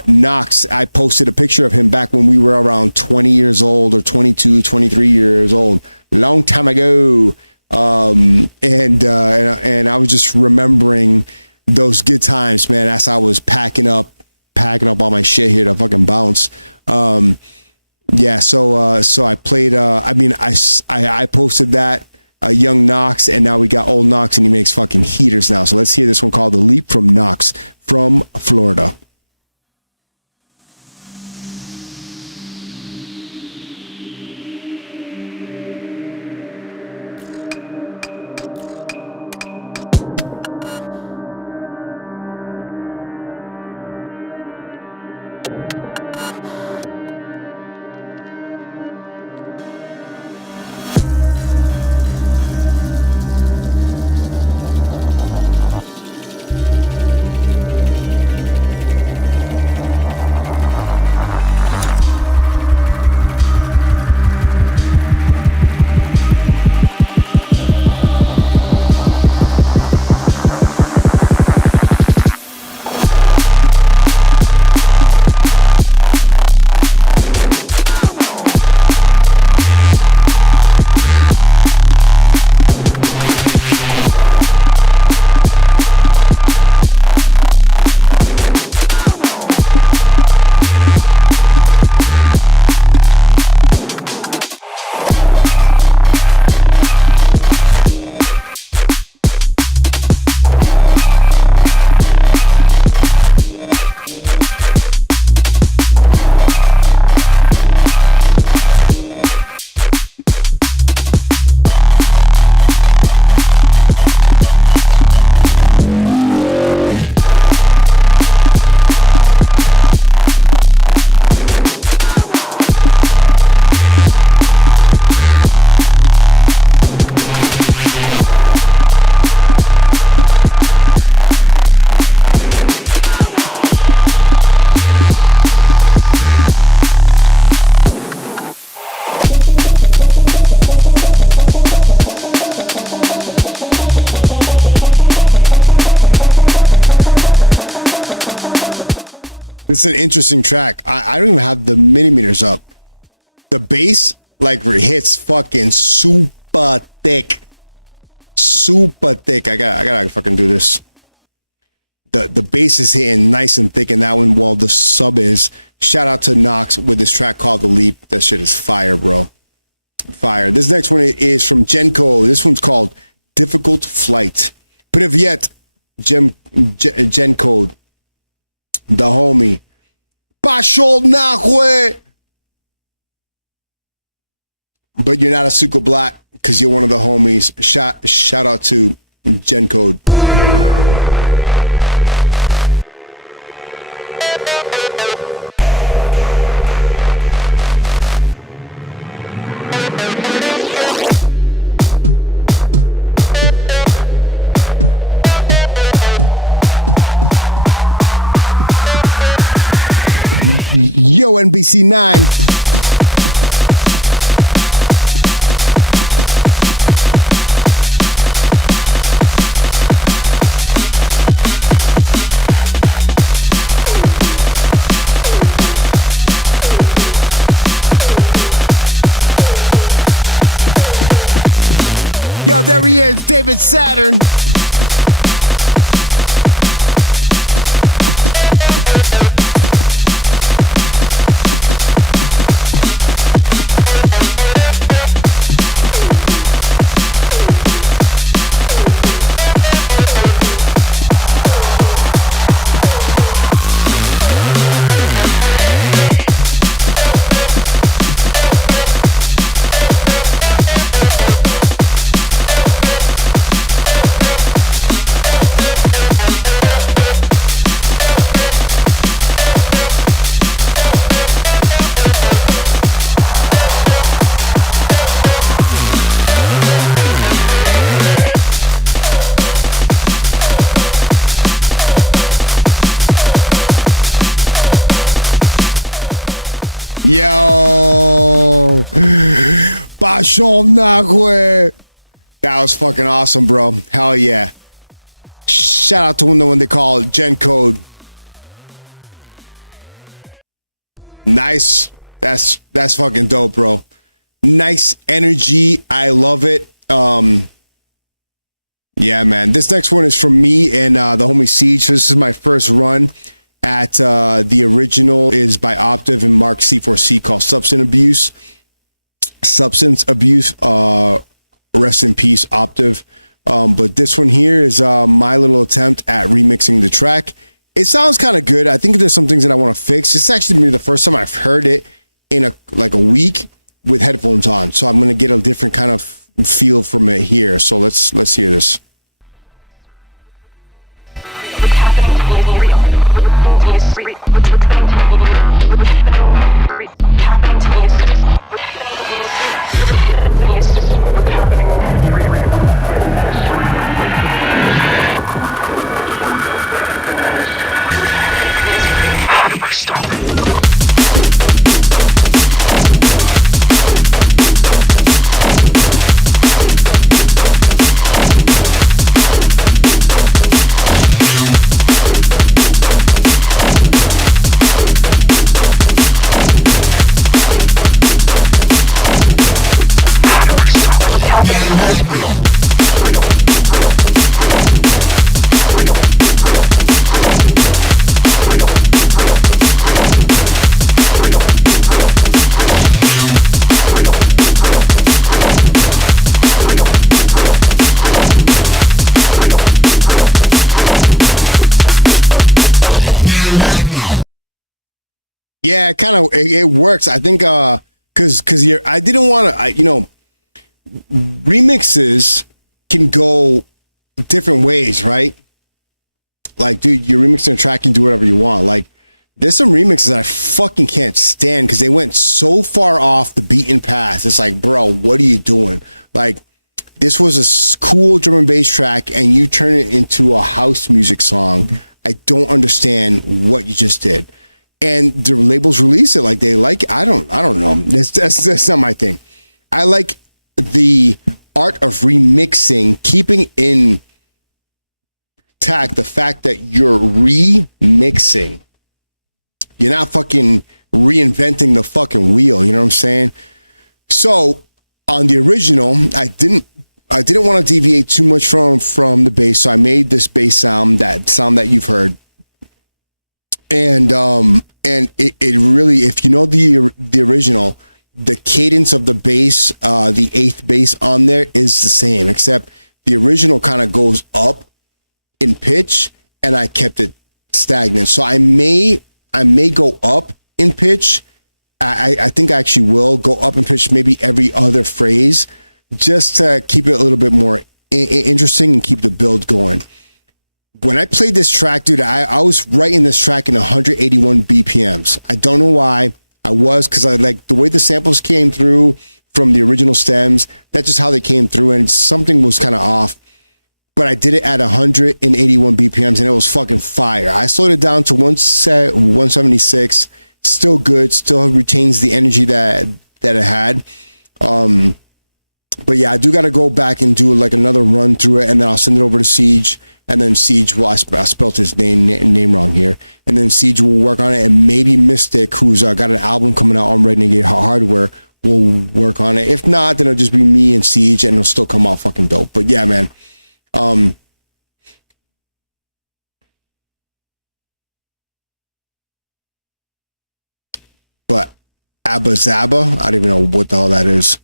Knox. I posted a picture of him back when we were around 20 years old or 22, 23 years old, long time ago. And I was just remembering those good times, man, as I was packing up all my shit here to fucking bounce. Yeah, so I played, I posted that, young Knox, and now we got old Knox, and he makes fucking heaters now. So let's hear this one called The Leap from Knox from Florida. It's an interesting track. I don't even have the millimeters up. The bass like hits fucking super thick. Super thick. I gotta fucking do this. The bass is hitting nice and thick in that one, while the sub is. Shout out to Knox with this track called The Leap. That shit is fire, bro. Fire. This next one is from Genco. This one's called Difficult Flight. Привет, Genco. The homie. Pashol nahue. But you're not a Suko Black because you're one of the homies. Shout out to Genco. Yo, NBC9. Yo, there he is, David Saturn. Yo, Bashol Nagwe. That was fucking awesome, bro. Hell yeah. Shout out to the one they call Gen Code. Nice. That's fucking dope, bro. Nice energy. I love it. Yeah, man. This next one is from me and the homie Siege. So this is my first run at the original is by Optiv and Mark C4C called Substance Abuse. Rest in peace, Optiv. But this one here is my little attempt at remixing the track. It sounds kind of good. I think there's some things that I want to fix. It's actually maybe the first time I've heard it in a week with headphones on. So I'm gonna get a different kind of feel from it here. So let's hear this. Yeah, kind of it works. I think because I didn't want to remixes can go different ways, right? Like, dude, you're remixing a track, you can do whatever you want. Like, there's some remixes that I fucking can't stand because they went so far off the beaten path. It's like, bro, what are you doing? Like, this was a cool drum and bass track and you turn it into a house music song. I don't understand what you just did. And the labels release it like they like it. I don't know. That's not my thing. I like the art of remixing, keeping intact the fact that you're remixing. You're not fucking reinventing the fucking wheel. You know what I'm saying? So on the original, I didn't want to deviate too much from the bass. So I made this bass sound that you've heard. And it really, if you know the original, the cadence of the bass, the eighth bass on there is the same, except the original kind of goes up in pitch and I kept it stagnant. So I may go up in pitch. I think I actually will go up in pitch maybe every other phrase just to keep it a little bit more interesting and keep the build going. When I played this track, dude, I was writing this track in 181 BPMs. I don't know why. I was, because I like the way the samples came through from the original stems. That's just how they came through, and something was kind of off. But I did it at 181 BPMs, and it was fucking fire. I slowed it down to 176, still good, still retains the energy that it had. But yeah, I do got to go back and do like another run through it, and then I'll send it over to Siege, and then Siege, well, I spelled his name wrong here, and then Siege will work on it, and maybe Mystic, who's got an album coming out on Renegade Hardware, will work on it. If not, then it'll just be me and Siege, and it'll still come out fucking dope. But yeah, man. But Abba Zaba, I don't even know what the hell that is.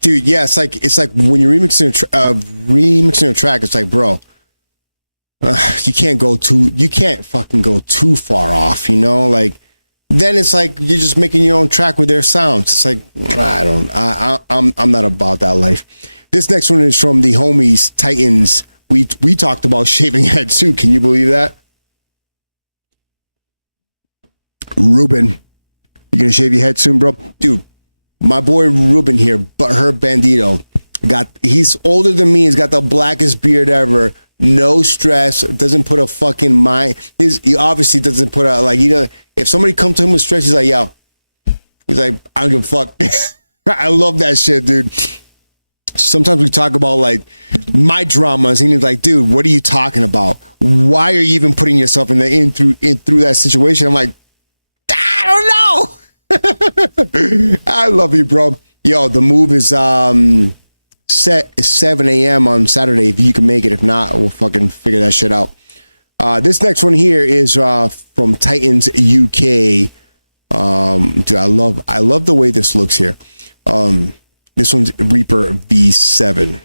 Dude, yeah, it's like when you're remixing a track, it's like, bro, you can't fucking go too far off, you know? Like, then it's like you're just making your own track with their sounds. It's like, I'm not about that life. This next one is from the homies Titans. We talked about shaving head too. Can you believe that? Ruben, you gonna shave your head soon, bro? Dude, my boy Ruben here, Butthurt Bandito, he's older than me. He's got the blackest beard ever. No stress. Doesn't put a fucking mind. He obviously doesn't put a, like, if somebody comes to him with stress, he's like, yo. He's like, I don't give a fuck. I love that shit, dude. Sometimes we talk about like my dramas, and he's like, dude, what are you talking about? Why are you even putting yourself through that situation? I'm like, I don't know. I love you, bro. Yo, the move is set 7 a.m. on Saturday if you can make it. If not, we'll fucking figure that shit out. This next one here is from Titans UK. Dude, I love the way this looks here. This one's Reaper V7.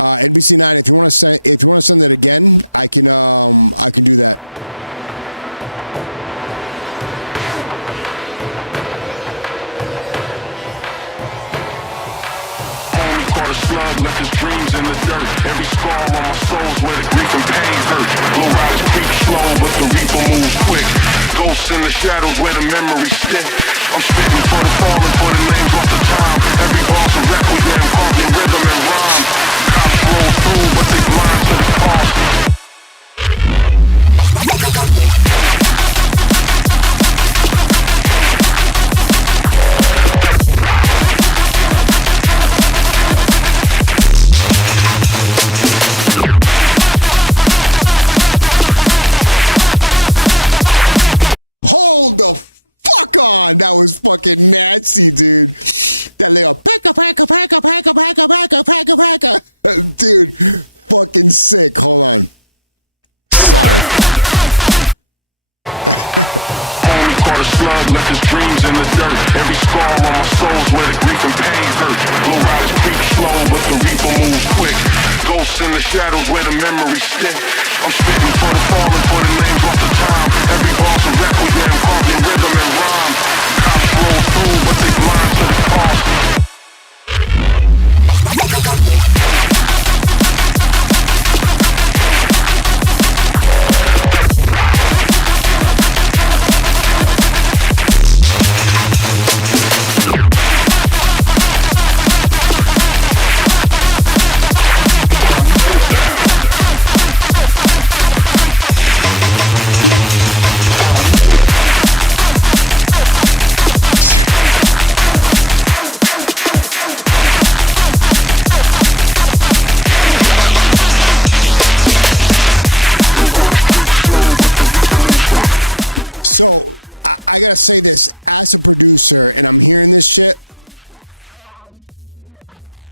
NBC9, if you want to send it again, I can do that. Left his dreams in the dirt. Every scar on my soul's where the grief and pain hurt. Low riders creep slow, but the reaper moves quick. Ghosts in the shadows where the memories stick. I'm spitting for the fallen, for the names off the time. Every bar's a requiem, carving rhythm and rhyme. Cops roll through, but they blind to the cost. Hold the fuck on. That was fucking nasty, dude. That little packa. Dude, fucking sick. Hold on. Sorry. Only caught a slug, left his dreams in the dirt. Every scar on my soul's where the grief and pain hurt. Low riders creep slow, but the reaper moves quick. Ghosts in the shadows where the memories stick. I'm spitting for the fallen, for the names off the time. Every bar's a requiem, carving rhythm and rhyme. Cops roll through, but they blind to the cost. So I gotta say this as a producer, and I'm hearing this shit.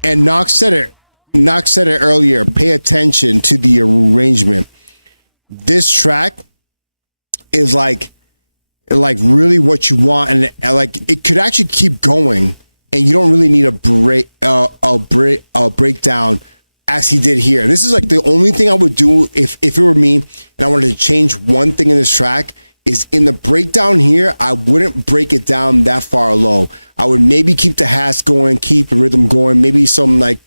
And Knox said it earlier. Pay attention to the arrangement. This track is like really what you want, and like it could actually keep going, and you don't really need a breakdown as he did here. This is like the only thing I would do if it were me, and I wanted to change one thing in this track. Is in the breakdown here, I wouldn't break it down that far low. I would maybe keep the hats going, keep the rhythm going, maybe some like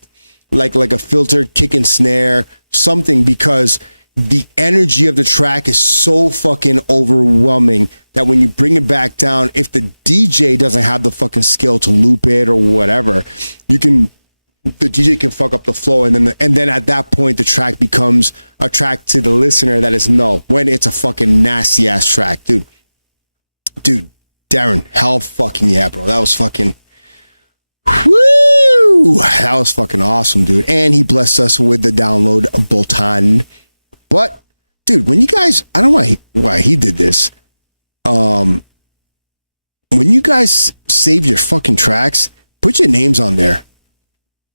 a filtered kick and snare, something, because the energy of the track is so fucking overwhelming that when you bring it back down, if the DJ doesn't have the fucking skill to loop it or whatever, the DJ can fuck up the flow, and then at that point the track becomes a track to the listener that is null, when it's a fucking nasty ass track. Dude, Darren, hell fucking yeah, bro. That was fucking woo. That was fucking awesome, dude. And he blessed us with the download button. But dude, when you guys, I don't know why he did this. When you guys save your fucking tracks, put your names on there.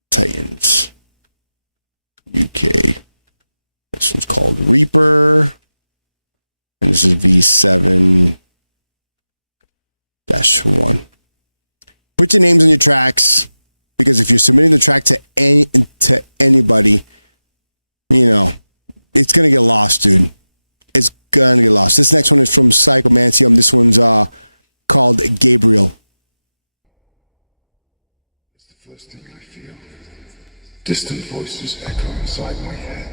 Titans UK. This one's called Reaper, and this is V7-1. Put your names on your tracks, because if you're submitting the track to anybody, you know it's gonna get lost, dude. It's gonna get lost. This next one is from Psychomantium. This one's called Gabriel. Distant voices echo inside my head.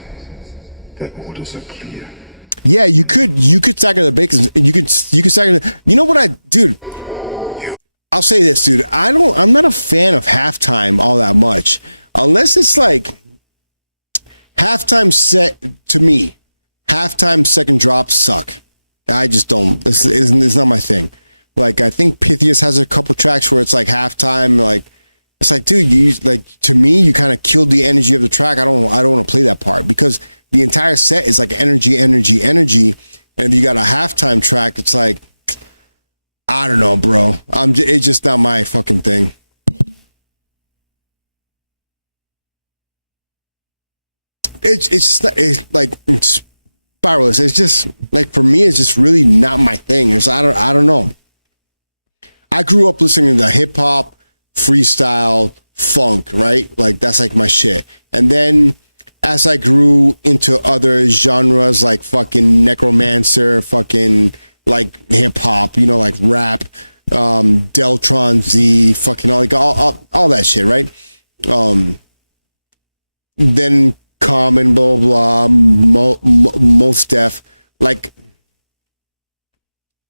Their orders are clear. Yeah, you could stagger the bacon. You could stagger the, you know what dude, I'll say this, dude. I'm not a fan of halftime all that much. Unless it's like halftime set, to me, halftime second drops suck. I just don't. It's not my thing. Like, I think Pythias has a couple tracks where it's like halftime, like, it's like, dude, to me, you kind of killed the energy of the track. I don't want to play that part, because the entire set is like energy. And if you got a halftime track, it's like, I don't know, bro. It's just not my fucking thing. It's like Spiralist. It's just like, for me, it's just really not my thing. I don't know. I grew up listening to hip hop, freestyle, funk, right? Like, that's like my shit. And then as I grew into other genres like fucking necromancer, fucking like hip hop, you know, like rap, Deltron Z, fucking all that shit, right? Then Common, blah blah blah, Most Def, like,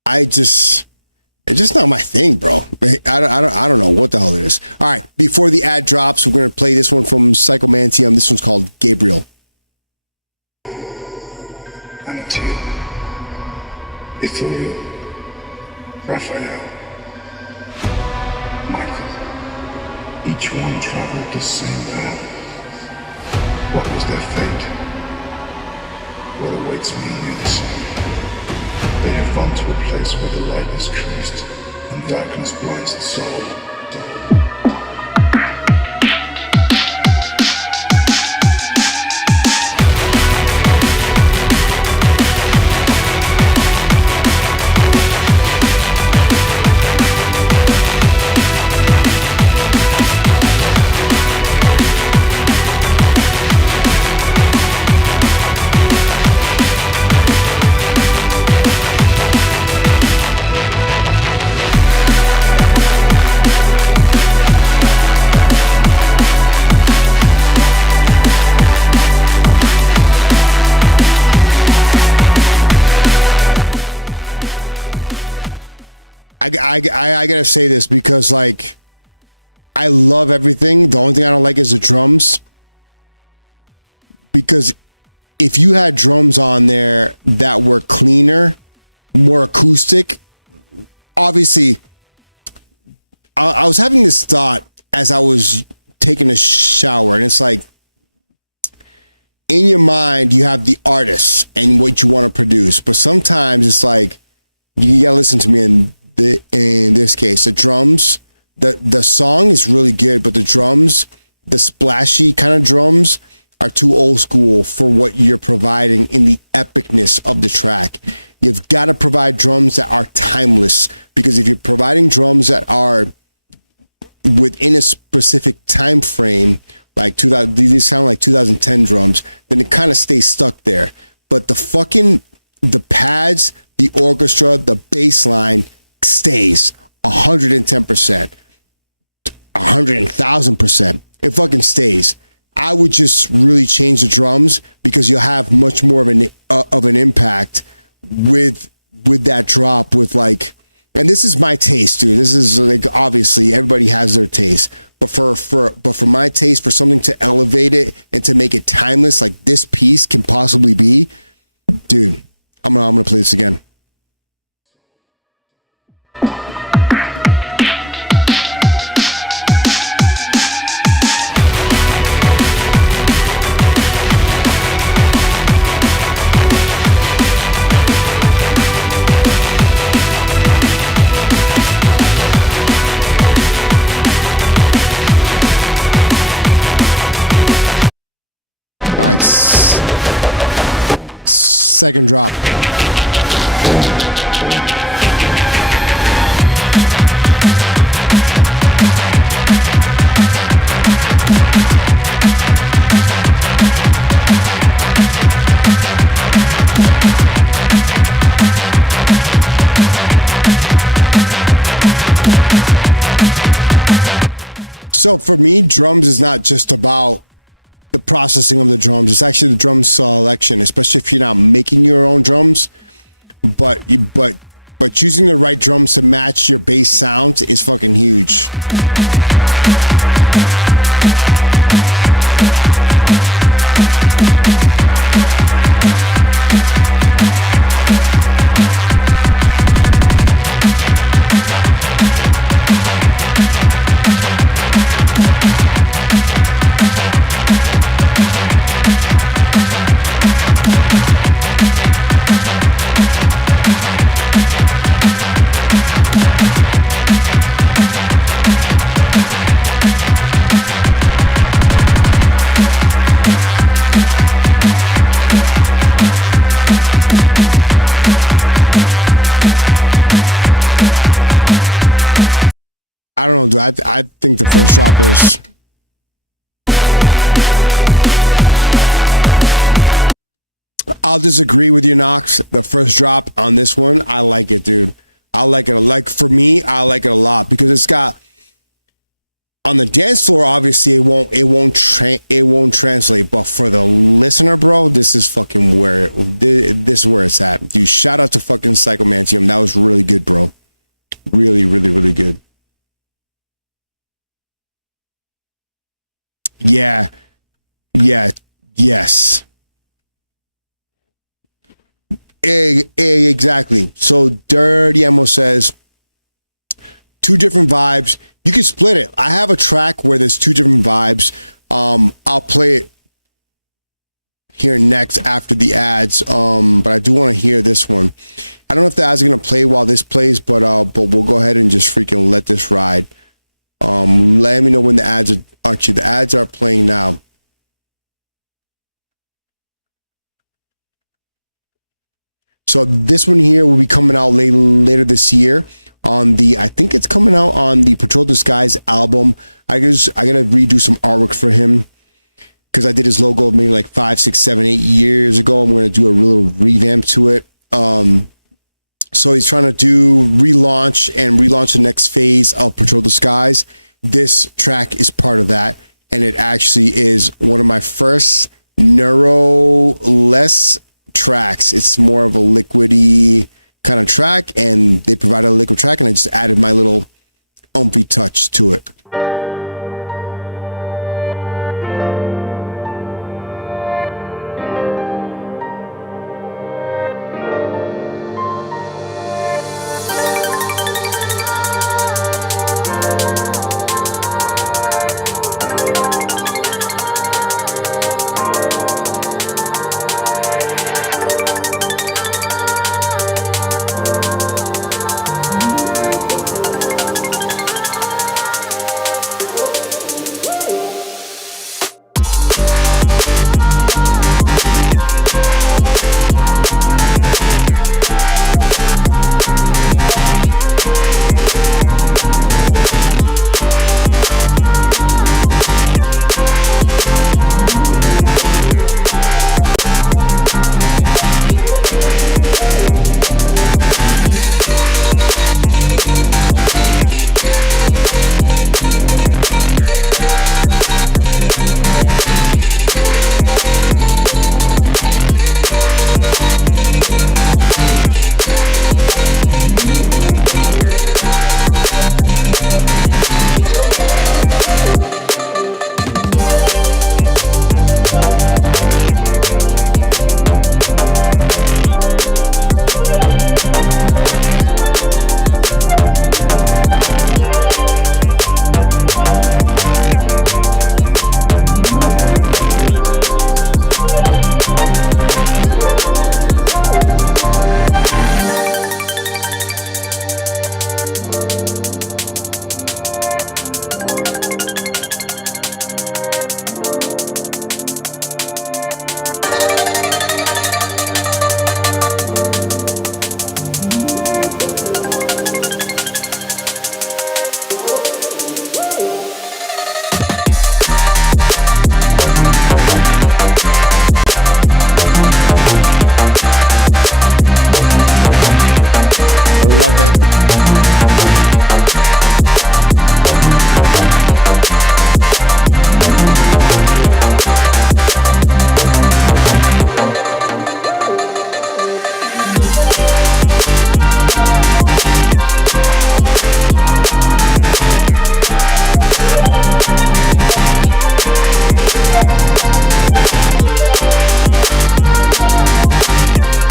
it's just not my thing, bro. I don't know what the hell it is. All right, before the ad drops, we're going to play this one from Psychomantium. This one's called Gabriel. Until Ethereal, Raphael, Michael, each one traveled the same path. What was their fate? What awaits me near the sun? They have gone to a place where the light is creased and darkness blinds the soul. I gotta say this, because like, I love everything. The only thing I don't like is the drums, because if you had drums on there that were cleaner, more acoustic, obviously, I was having this thought as I was taking a shower, and it's like, in your mind you have the artist and what you want to produce, but sometimes it's like, you gotta listen to me, in this case, the drums, the song is really good, but the drums, the splashy kind of drums, are too old school for what you're providing in the epicness of the track. You've got to provide drums that are timeless, because if you're providing drums that are within a specific time frame, like these sound like 2010 drums, then it kind of stays stuck there. But the pads, the orchestra, the bass line stays 110%, 100,000%. It fucking stays. I would just really change the drums, because you'll have much more of an impact with with that drop with like, and this is my taste, dude. This is like, obviously everybody has their taste, but for my taste, for something to elevate it and to make it timeless, like this piece can possibly be, dude, I'm gonna play this again. All right, second drop. So for me, drums is not just about the processing of the drums. It's actually the drum selection, especially if you're not making your own drums, but choosing the right drums to match your bass sound is fucking huge. I don't know, dude. I think the first drop is... I'll disagree with you, Knox. The first drop on this one, I like it, dude. I like it. Like, for me, I like it a lot because it's got... On the dance floor, obviously, it won't translate. But for the listener, bro, this is fucking where this is where it's at. Dude, shout out to fucking Psychomantium. That was really good, bro. Really, really, really good. Yeah. Yes. Exactly. So Dirty Emo says 2 different vibes. You can split it. I have a track where there's 2 different vibes. I'll play it here next after the ads. But I do want to hear this one. I don't know if the ads are gonna play while this plays, but we'll go ahead and just freaking let this ride. Let me know when the ads are actually the ads are playing now. So this one here will be coming out later this year on the, I think it's coming out on the Patrol the Skies album. I gotta redo some artwork for him because I did his logo maybe like 5, 6, 7, 8 years ago. I'm gonna do a little revamp to it. So he's trying to relaunch the next phase of Patrol the Skies. This track is part of that, and it actually is one of my first neuro-less tracks. It's more of a liquidy kind of track, and they provided a liquid track, and I just added my little umphy touch to it.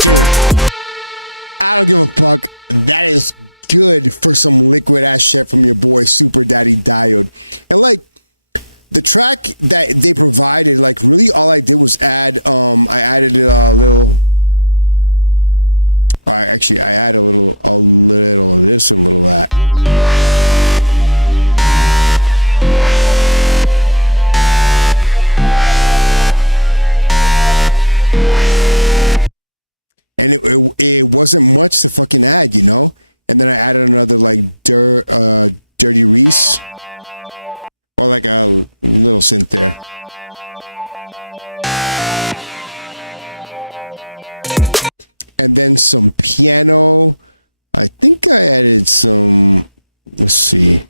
Dude, I don't give a fuck. That is good for some liquid ass shit from your boy Super Daddy Diode. And like the track that they provided, like really all I did was add I added a little I add a little of this and a little of that. And it wasn't much to fucking add, you know? And then I added another like Dirty Reese. Or like a little synth there. And then some piano. I think I added some, let's see.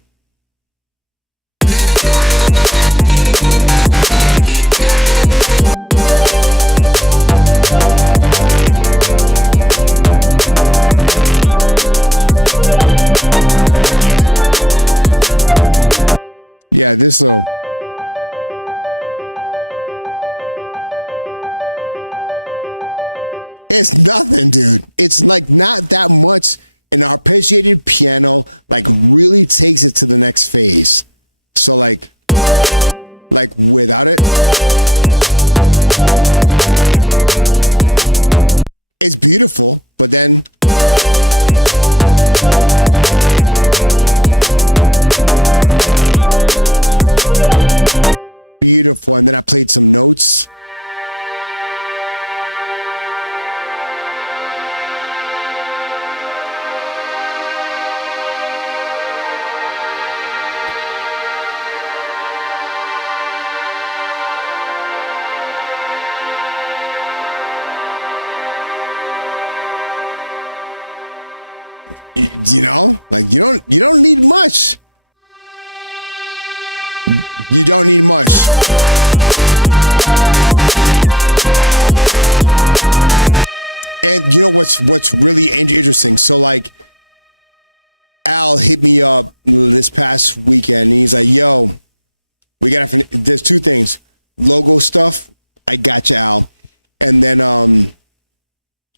Yeah, this little. It's nothing, dude. It's like not that much. An arpeggiated piano like really takes it to the next phase. So like without it, it's beautiful, but then beautiful. And then I played some notes. You know, like you don't need much. You don't need much. And you know what's really interesting? So like Al hit me up this past weekend and he's like, yo, we gotta there's two things. Logo stuff, I got you, Al. And then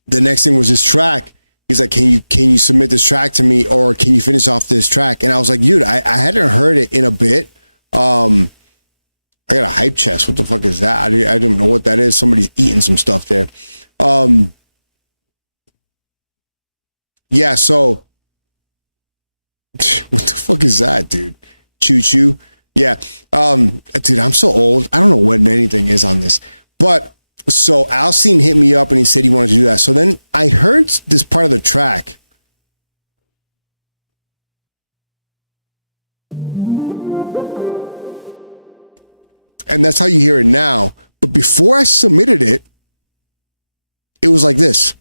the next thing was this track. He's like, can you submit this track to me, or can you finish off this track? And I was like, dude, I hadn't heard it in a bit. I got a hype chest. What the fuck is that? I don't know what that is. Somebody's eating some stuff there. Yeah, so what the fuck is that, dude? Choo choo. Yeah. Dude, I'm so old. I don't know what anything is on this. But so Alcine hit me up and he said he wanted to do that. So then I heard this part of the track. And that's how you hear it now. But before I submitted it, it was like this.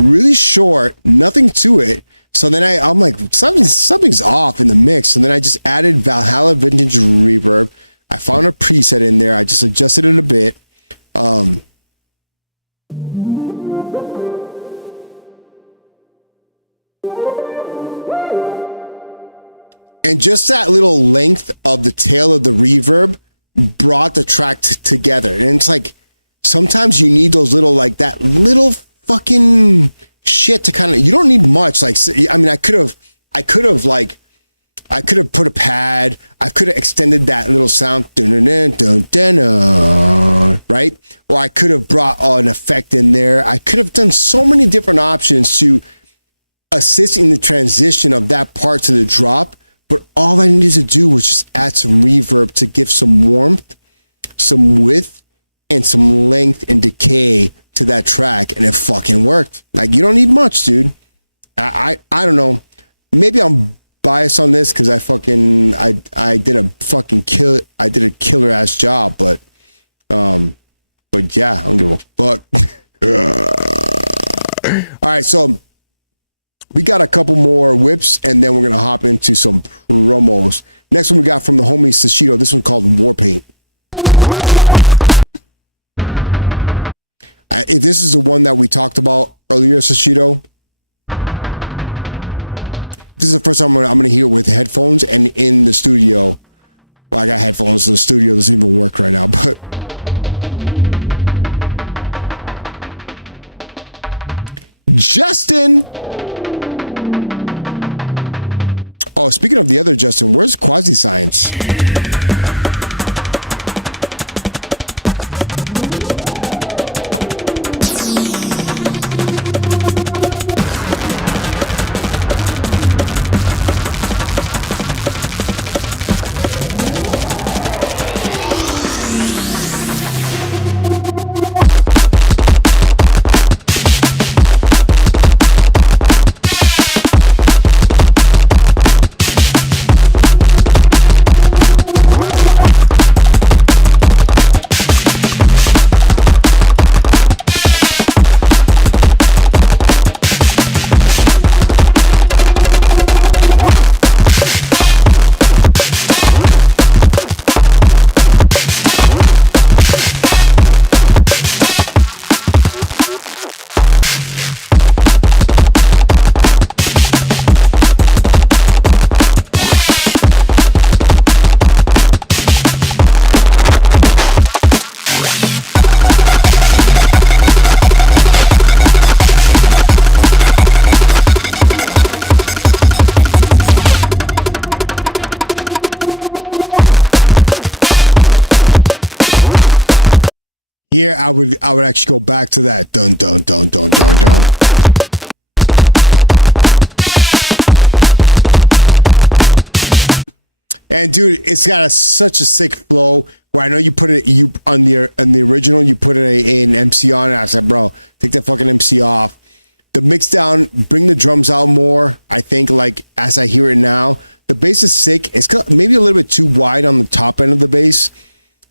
Really short, nothing to it. So then I'm like, something's off in the mix. And then I just added Valhalla Vintage Reverb. I found a preset in there. I just adjusted it a bit. And just that little length of the tail of the reverb brought the track together. And it's like, sometimes you need those little, like that little fucking shit to kind of, you don't need much. Like, I mean, I could have put a pad. I could have extended that little sound, right? Or I could have brought an effect in there. I could have done so many different options to assist in the transition of that part to the drop. But all I needed to do was just add some reverb to give some warmth, some width, and some length and decay to that track, and it fucking worked. Like, you don't need much, dude. I don't know. Maybe I'm biased on this because I did a killer ass job, but yeah, I don't give a fuck. All right, so we got a couple more whips, and then we're gonna hop into some promos. Next one we got from the homie Sashido. This one called Warpaint. If this is the one that we talked about earlier, Sashido, this is the first time I'm gonna hear it with headphones and in the studio. Well, I got headphones, so the studio doesn't even work right now, but Justin. Oh, speaking of the other Justin, where's Quasi Science? Here, I would actually go back to that dun dun dun dun dun dun. And dude, it's got such a sick flow. Where I know you put it on the original, you put an MC on, and I said, bro, take that fucking MC off. The mix down, bring the drums out more. I think, like, as I hear it now, the bass is sick. It's maybe a little bit too wide on the top end of the bass.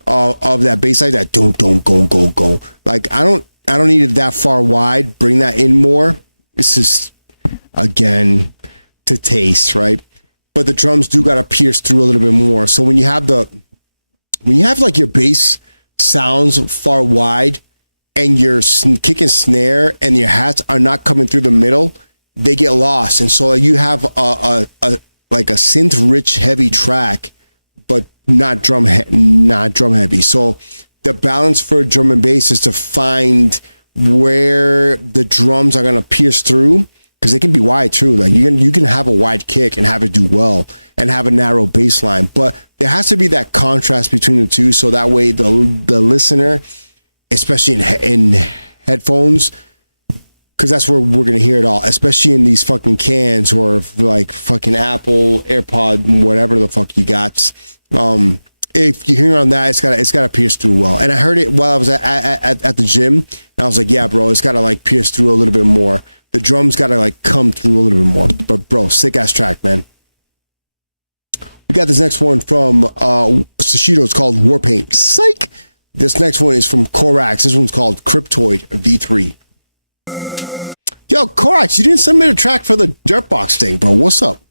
Of that bass line, that don't go. Like I don't need it that far wide. Bring that in more. This is again to taste, right? But the drums do gotta pierce through a little bit more. So when you have like your bass sounds far wide and your kick and snare and your hats are not coming through the middle, they get lost. And so you have a synth rich heavy track, but not drum heavy. So the balance for drum and bass is to find where the drums are gonna pierce through, because they can be wide too. Like you can have a wide kick and have it do well, and have a narrow bass line. But there has to be that contrast between the two, so that way the listener, especially in headphones, because that's where we're gonna hear it all, especially in these fucking cans or like fucking Apple AirPod, whatever the fuck you got. If you're hearing on that, it's gotta pierce through well. And I heard it while I was at the gym, and I was like, yeah, bro, it's gotta like pierce through a little bit more. The drums gotta like come through a little bit more. But bro, sick ass track, man. We got this next one from Sushido. It's called Warpaint. Psych. This next one is from Korax. This one's called Cryptoid V3. Yo, Korax, you didn't submit a track for the Dirtbox thing, bro. What's up?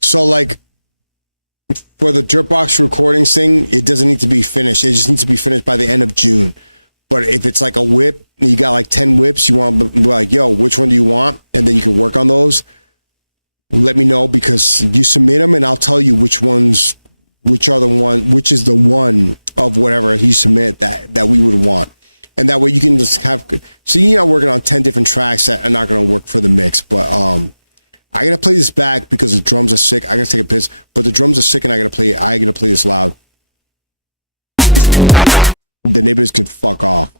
So like for the Dirtbox recordings thing, it doesn't need to be finished. It just needs to be finished by the end of June. But if it's like a whip, you got like 10 whips, you want to be like, yo, which one do you want? And then you can work on those. Let me know, because you submit them and I'll tell you which ones which is the one of whatever you submit that we would want. And that way you can just have, so you're not working on 10 different tracks that are not going to work for the mix. But I gotta play this back because the drums are sick. I gotta take a piss, but the drums are sick and I gotta play this loud. The neighbors can fuck off.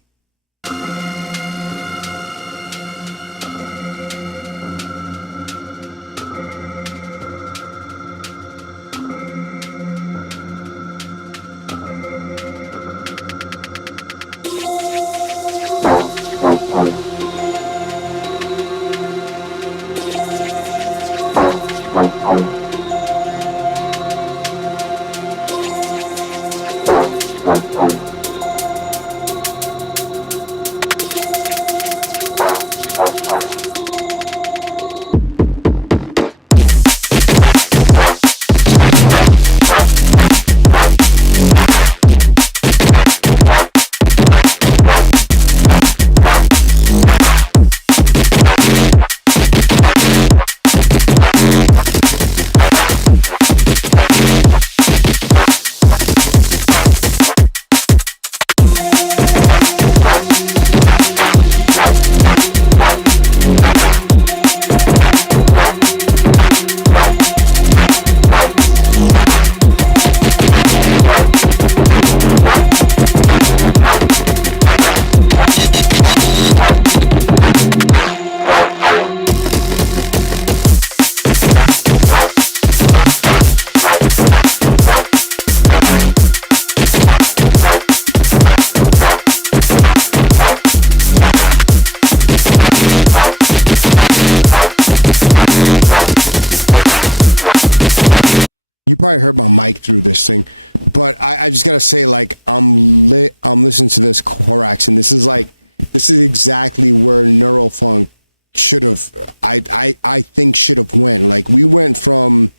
You probably heard my mic through this thing, but I just gotta say, like, I'm listening to this Korax, and this is exactly where Neurofunk should have, I think should have went. Like, we went from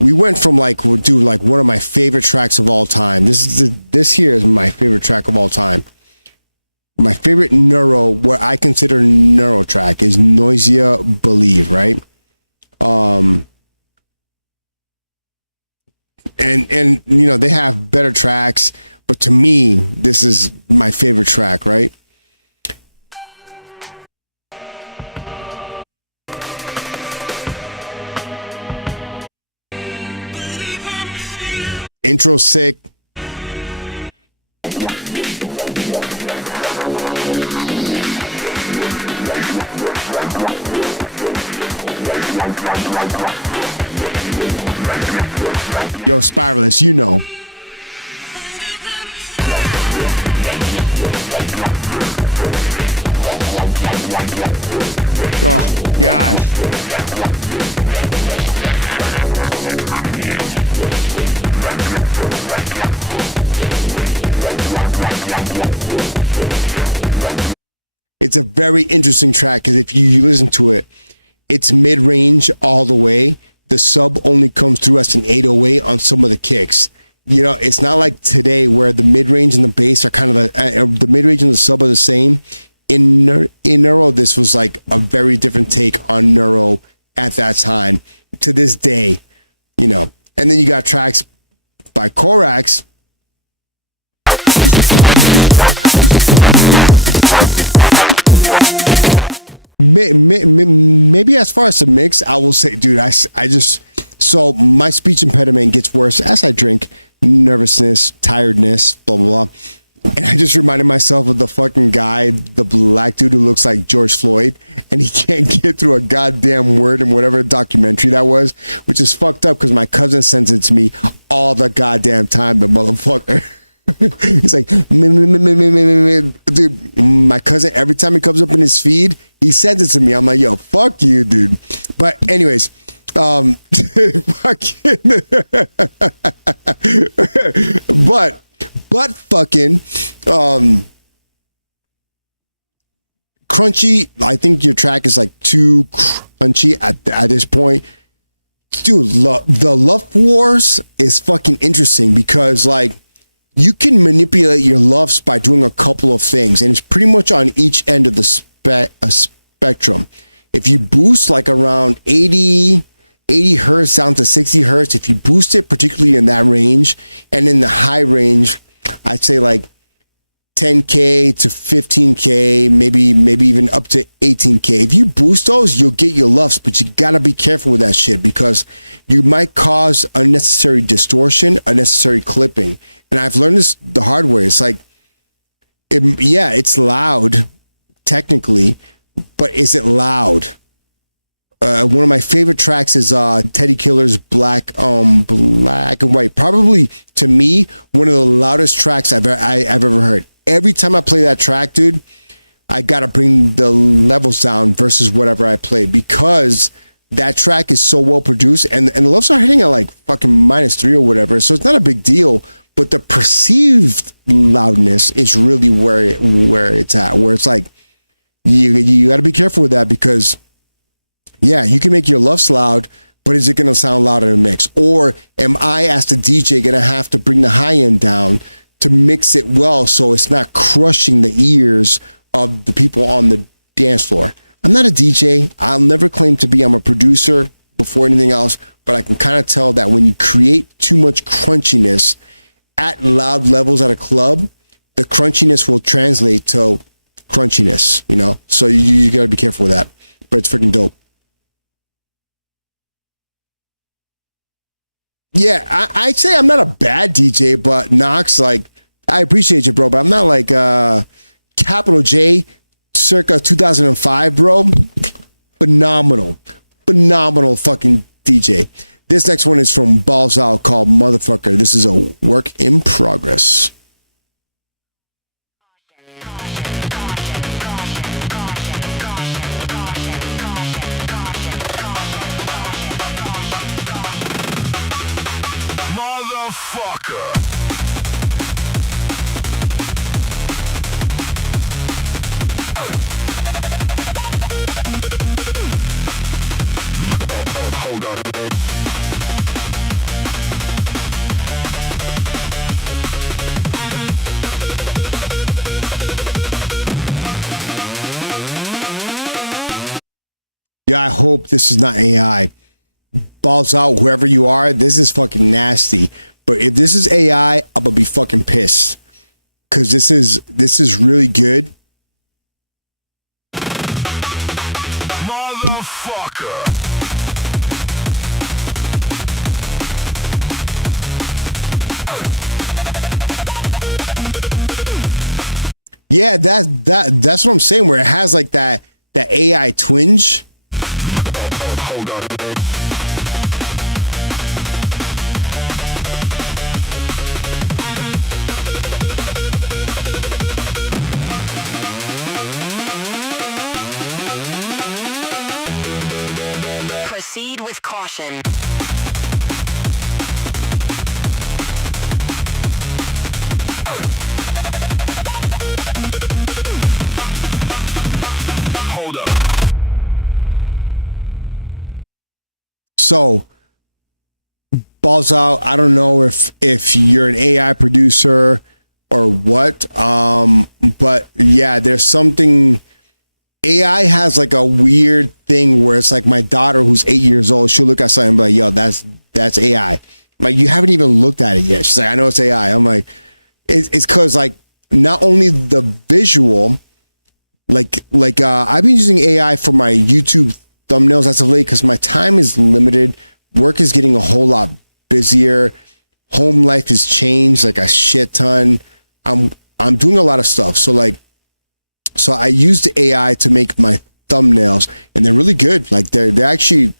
like, dude, like one of my favorite tracks of all time. This here is my favorite track of all time. My favorite Neuro, what I consider Neuro track, is Noisia Believe, right? And you know, they have better tracks, but to me, this is my favorite track, right? Intro sick. Yo, Spiralist, you know. Oh, God. It's a very interesting track because if you listen to it, it's mid-range all the way. The sub only comes through as an 808 on some of the kicks. You know, it's not like today where the mid-range and the bass are kind of the mid-range and the sub are the same. In Neuro, this was like a very different take on Neuro at that time to this day, you know. And then you got tracks by Korax. Maybe as far as the mix, I will say, dude, I just, so my speech impediment gets worse as I drink, nervousness, tiredness, blah, blah, blah. And I just reminded myself of the fucking guy, the black dude who looks like George Floyd, and he can't get through a goddamn word in whatever documentary that was, which is fucked up because my cousin sends it to me all the goddamn time, the motherfucker. He's like, dude, my cousin, every time he comes up in his feed, he sends it to me. I'm like, yo, fuck you, dude. But anyways, fucking but fucking Crunchy, I think your track is like too crunchy at this point. Dude, the Love Wars is fucking interesting because, like, you can manipulate your LUFs by doing a couple of things, and it's pretty much on each end of the spectrum. If you boost like around 80, 80 hertz down to 60 hertz. If you boost it, particularly in that range, and in the high range, I'd say like 10K to 15K, maybe even up to 18K. If you boost those, you'll get your lufs, but you gotta be careful with that shit because you might cause unnecessary distortion, unnecessary clipping. And I've learned this the hard way. It's like, it's loud, technically, but is it loud? One of my favorite tracks is Teddy Killer's Black and White. Probably, to me, one of the loudest tracks I've ever heard. Every time I play that track, dude, I gotta bring the levels down versus whatever I play because that track is so well produced, and the levels are hitting at like fucking -3 or whatever, so it's not a big deal. But the perceived loudness is really where it's at, where it's like you got to be careful with that because you can make your lufs loud, but is it going to sound loud in a mix? Or am I, as the DJ, going to have to bring the high end down to mix it well so it's not crushing the ears of the people on the dance floor? I'm not a DJ. I'll never claim to be. I'm a producer before anything else, but I can kind of tell that when you create too much crunchiness at loud levels at a club, the crunchiness will translate to crunchiness, you know? So you got to be careful with that, but it's freaking dope. Yeah, I'd say I'm not a bad DJ, but Knox, like, I appreciate you, bro, but I'm not like Capital J circa 2005, bro. Phenomenal fucking DJ. This next one is from Balls Out called Motherfucker. This is a work in progress. Motherfucker. Hold on. Yeah, I hope this is not AI. Balls out, whoever you are, this is fucking nasty. But if this is AI, I'm gonna be fucking pissed. Cause this is really good. Motherfucker. Yeah, that's what I'm saying, where it has like that AI twinge. Hold on. Proceed with caution. Hold up. So, Balls Out, I don't know if you're an AI producer or what, but yeah, there's something. AI has like a weird thing where it's like my daughter who's 8 years old, she'll look at something and be like, yo, that's AI. I'm like, you haven't even looked at it yet. She's like, I know it's AI. I'm like, it's because like not only the visual, like I've been using AI for my YouTube thumbnails as of late because my time is limited. Work is getting a whole lot busier. Home life has changed like a shit ton. I'm doing a lot of stuff. So I used AI to make my thumbnails, and they're really good. Like they're actually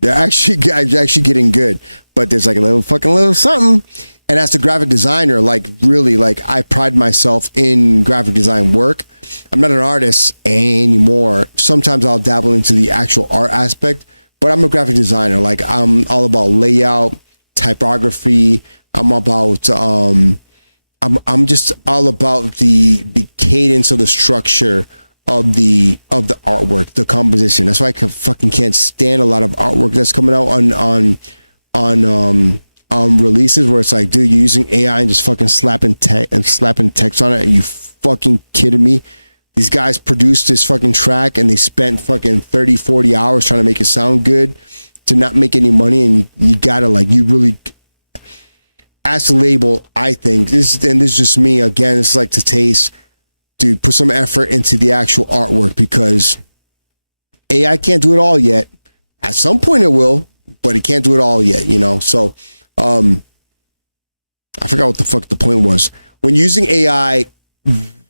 getting good. But there's like a little something. And as a graphic designer, like really, like I pride myself in graphic design work. I'm not an artist anymore. Sometimes I'll dabble into the actual art aspect, but I'm a graphic designer. Like I'm all about layout, typography. I'm about I'm just all about the cadence of the structure of the artwork, the composition. That's why I can't stand a lot of artwork that's coming out on releases where it's like, dude, you're using AI and just fucking slapping text on it. Are you fucking kidding me? These guys produced this fucking track and they spent fucking 30, 40 hours trying to make it sound good. to not make any money, and you gotta like, you really, as a label, I think this is just me again, it's like to taste, dude, put some effort into the actual artwork, because AI can't do it all yet. At some point it will, but it can't do it all yet, you know. So I forgot what the fuck the point was. When using AI,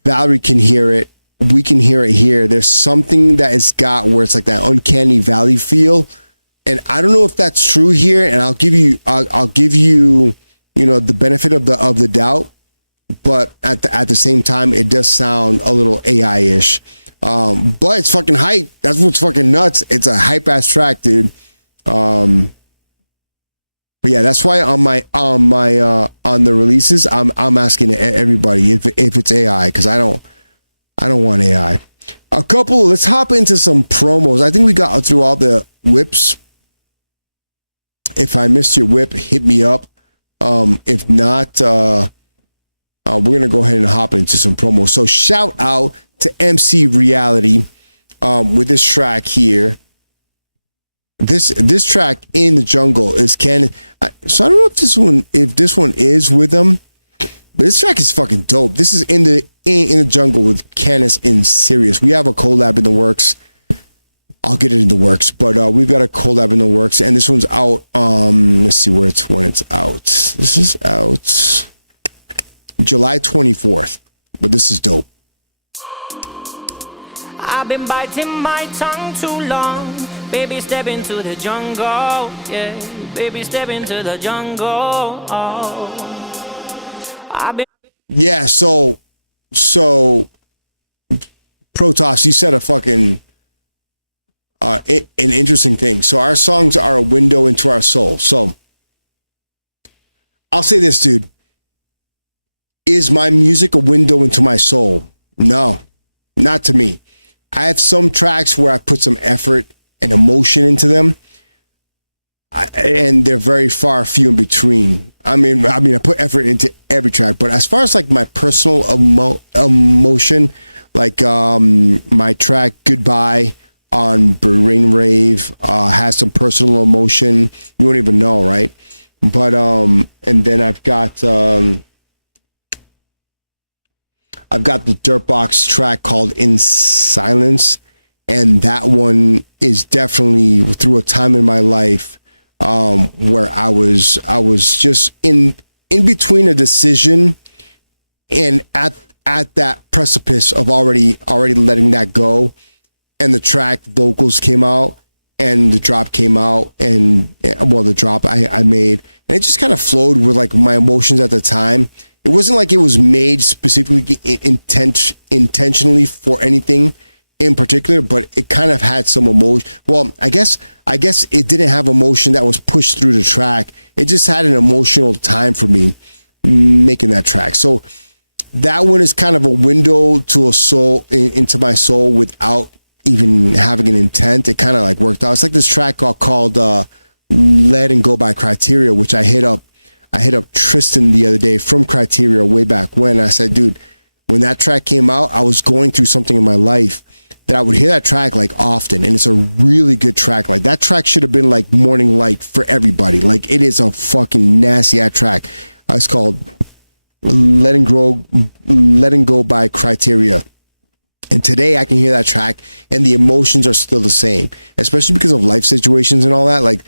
Valerie can hear it, we can hear it here. There's something that it's got where it's like that uncanny valley feel, and I don't know if that's true here. And I'll give you, you know, the benefit of the doubt, but at the same time, it does sound a little AI-ish. But it's fucking hype. That's what's fucking nuts. It's a hype ass track, dude. But yeah, that's why on the releases, I'm asking everybody if it's AI, because I don't want AI. Let's hop into some promos. I think we got through all the whips. If I missed your whip, hit me up. If not, we're gonna go ahead and hop into some promos. So shout out to MC Reality with this track here. This track, In the Jungle, is Ken. So I don't know if this one is with them, but this track is fucking dope. This is in the Jungle with Canis in Sirius. We have a collab in the works. I'll get it in the works, but we've got a collab in the works, and this one's out. Let's see when it's out. This is out July 24th, but this is dope. I've been biting my tongue too long. Baby, step into the jungle. Yeah, baby, step into the jungle. Oh. I've been. Yeah, so Protoss, you said a fucking an interesting thing. So our songs are a window into our soul. So I'll say this, dude. Is my music a window into my soul? No, not to me. I have some tracks where I put some effort and emotion into them, and they're very few in between. I mean, I put effort into every track, but as far as like my personal emotion, like my track Goodbye on Brain Rave has some personal emotion. You won't even know, right? But and then I've got the Dirtbox track called In Silence, and that one is definitely through a time in my life where I was just in between a decision and at that precipice of already letting that go, and the track vocals came out and the drop came out, and the drop I made, and it just kind of flowed with like my emotions at the time. It wasn't like it was made specifically intentionally for anything in particular, but it kind of had some emotion. Well, I guess it didn't have emotion that was pushed through the track. It just had an emotional time for me making that track. So that one is kind of a window to a soul, into my soul, without even having an intent. It kind of like worked out. It's like this track called Letting Go by Criteria, which I hit up Tristan the other day from Criteria way back when. I said, dude, when that track came out, I was going through something in my life that I would hear that track like often, and it's a really good track. Like that track should have been like morning light for everybody. Like it is a fucking nasty ass track. It's called Letting Go by Criteria. And today I can hear that track and the emotions are still the same, especially because of life situations and all that. Like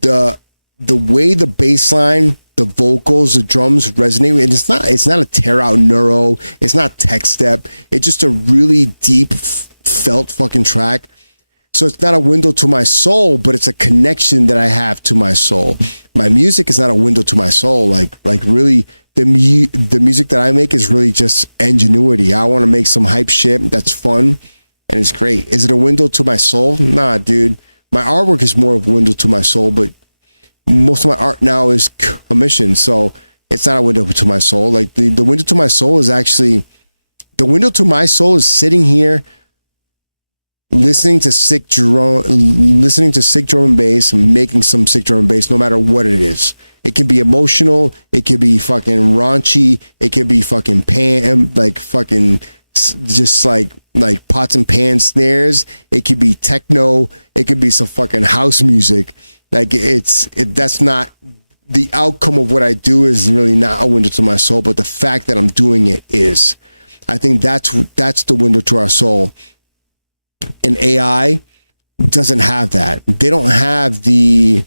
the way the bass line, the vocals, the drums resonate, and it's not a tear out neuro, it's not tech step, it's just a really deep felt fucking track. So it's not a window to my soul, but it's a connection that I have to my soul. My music is not a window to my soul. Like really, the music that I make is really just ingenuity. I want to make some hype shit that's fun and it's great. Is it a window to my soul? Nah, dude. My artwork is more of a window to my soul, but most of my art now is commissioned, so it's not a window to my soul. Like the window to my soul is actually, the window to my soul is sitting here listening to sick drum and bass, and making some sick drum and bass, no matter what it is. It can be emotional, it could be fucking raunchy, it could be fucking fucking just like pots and pans snares. It could be techno. It could be some fucking house music. Like that's not the outcome of what I do is really not a window to my soul, but the fact that I'm doing it is. I think that's the window to our soul. And AI doesn't have that. They don't have the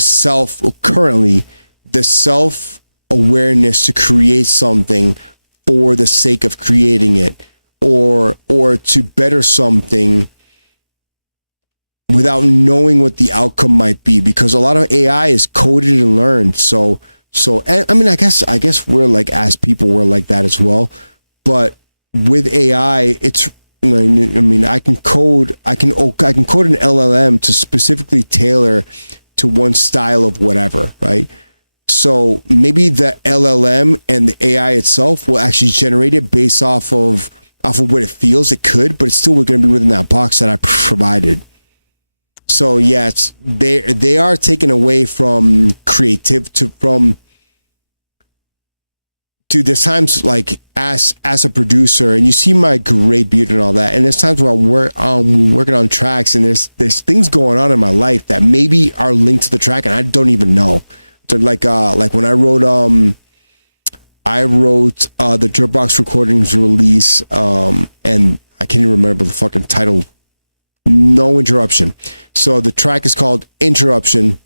self awareness to create something for the sake of creating it, or to better something without knowing what the outcome might be, because a lot of AI is coded and learned. So and, I mean, I guess we're like, as people, we're like that as well. But with AI, it's, I mean, I can code an LLM to specifically tailor to one style of whatever, right? So maybe the LLM and the AI itself will actually generate it based off of what it feels it could, but it's still going to be within that box that I provided. So yeah, they are taken away from there's times like as a producer, and you see my great beard and all that, and there's times where I'm working on tracks, and there's things going on in my life that maybe are linked to the track and I don't even know. So like when I wrote the Dropbox recordings release, and I can't even remember the fucking title. No Interruption. So the track is called Interruption,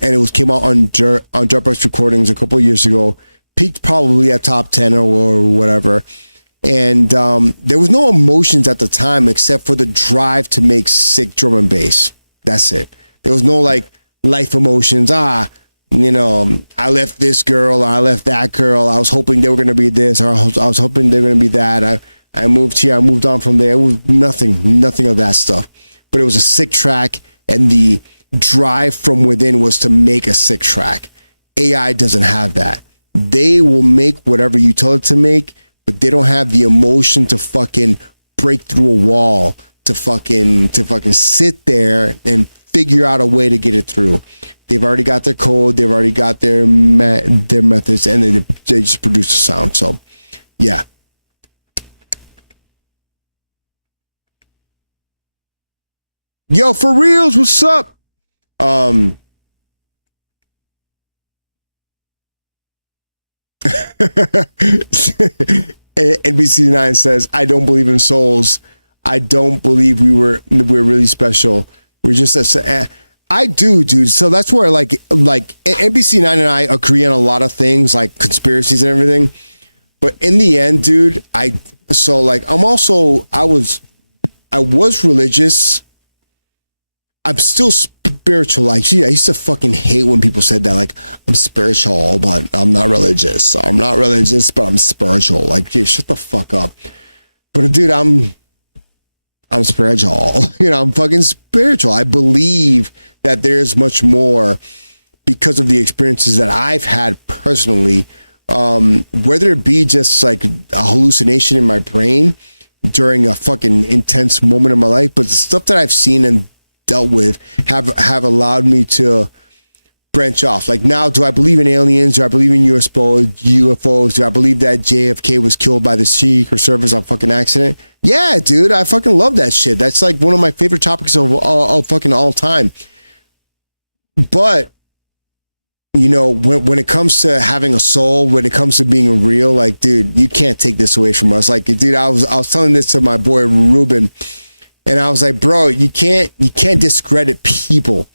and it came out on Dropbox recordings a couple of years ago. Peaked probably at top 10 or whatever, and there was no emotions at the time except for the drive to make sick drum and bass. That's it. There was no like life emotions. I left this girl, or I left that girl. I was hoping they were going to be this, or I was hoping they were going to be that. I moved here, I moved on from there. It was nothing of that stuff. But it was a sick track, and the drive from within was to make a sick track. AI doesn't have that. They will make whatever you tell it to make, but they don't have the emotion to fucking break through a wall, to fucking sit there and figure out a way to get it through. They've already got their code, they've already got their methods, and they just produce a sound. So, yeah. Yo, for reals, what's up? NBC9 says, I don't believe in souls. I don't believe we're really special. We're just I do, dude. So that's where like NBC9 and I agree on a lot of things, like conspiracies and everything. But in the end, dude, I was religious. I'm still spiritual. Like, gee, I used to fucking hate when people said that. Like, I'm spiritual, but I'm not religious. I'm not religious, but I'm spiritual. Like, gee, shut the fuck up. But dude, I'm spiritual. I'm fucking spiritual. I believe that there's much more because of the experiences that I've had personally. Whether it be just like a hallucination in my brain during a fucking intense moment in my life, but the stuff that I've seen and dealt with have allowed me to branch off. Like, now, do I believe in aliens? Do I believe in UFOs? Do I believe that JFK was killed by the Secret Service on fucking accident? Yeah, dude, I fucking love that shit. That's like one of my favorite topics of fucking all time. But when it comes to having a soul, when it comes to being real, like, dude, you can't take this away from us. Like, dude, I was telling this to my boy Ruben. And I was like, bro, you can't discredit people.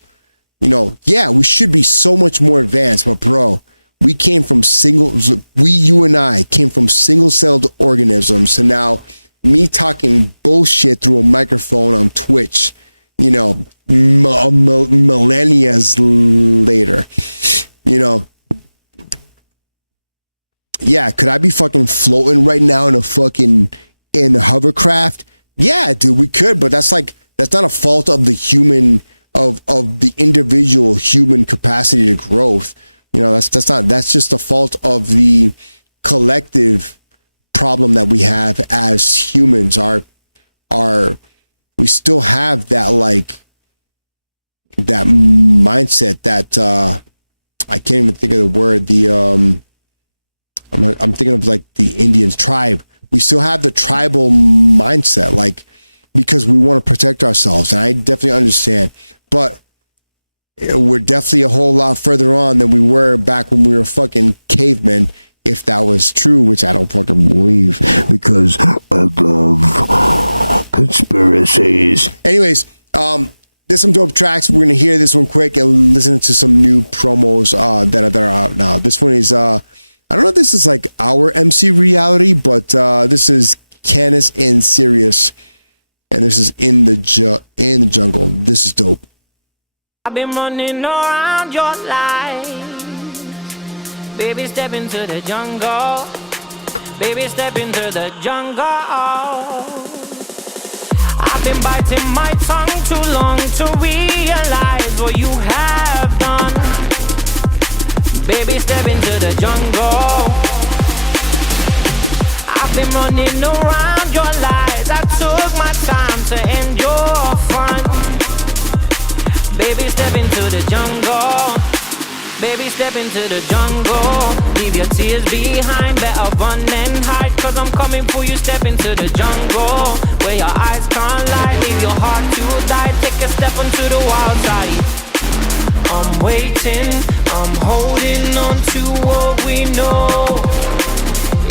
Yeah, we should be so much more advanced, but bro, you and I came from single-celled organisms. So now me talking bullshit through a microphone on Twitch, millennia later, yeah, could I be fucking floating right now in a hovercraft? Yeah, dude, we could, but that's not a fault of the human, of the individual human capacity to growth. That's just a fault of the collective problem that we have as humans. We still have that, like, that mindset that I can't even think of the word, I'm thinking of like the Indians tribe. We still have the tribal mindset, like, because we want to protect ourselves. And I definitely understand, but we're definitely a whole lot further on than we were back when we were fucking cavemen. If that was true, which I don't fucking believe, because I love conspiracies. Anyways, there's some dope tracks. We're gonna hear this one quick and listen to some new promos that are out now. This one is I don't know if this is like our MC reality, but this is Canis and Sirius, and this is in the jungle. This is dope. I've been running around your life. Baby, step into the jungle. Baby, step into the jungle. I've been biting my tongue too long to realize what you have done. Baby, step into the jungle. I've been running around your lies. I took my time to end your fun. Baby, step into the jungle. Baby, step into the jungle. Leave your tears behind. Better run and hide, cause I'm coming for you. Step into the jungle, where your eyes can't lie. Leave your heart to die. Take a step onto the wild side. I'm waiting, I'm holding on to what we know.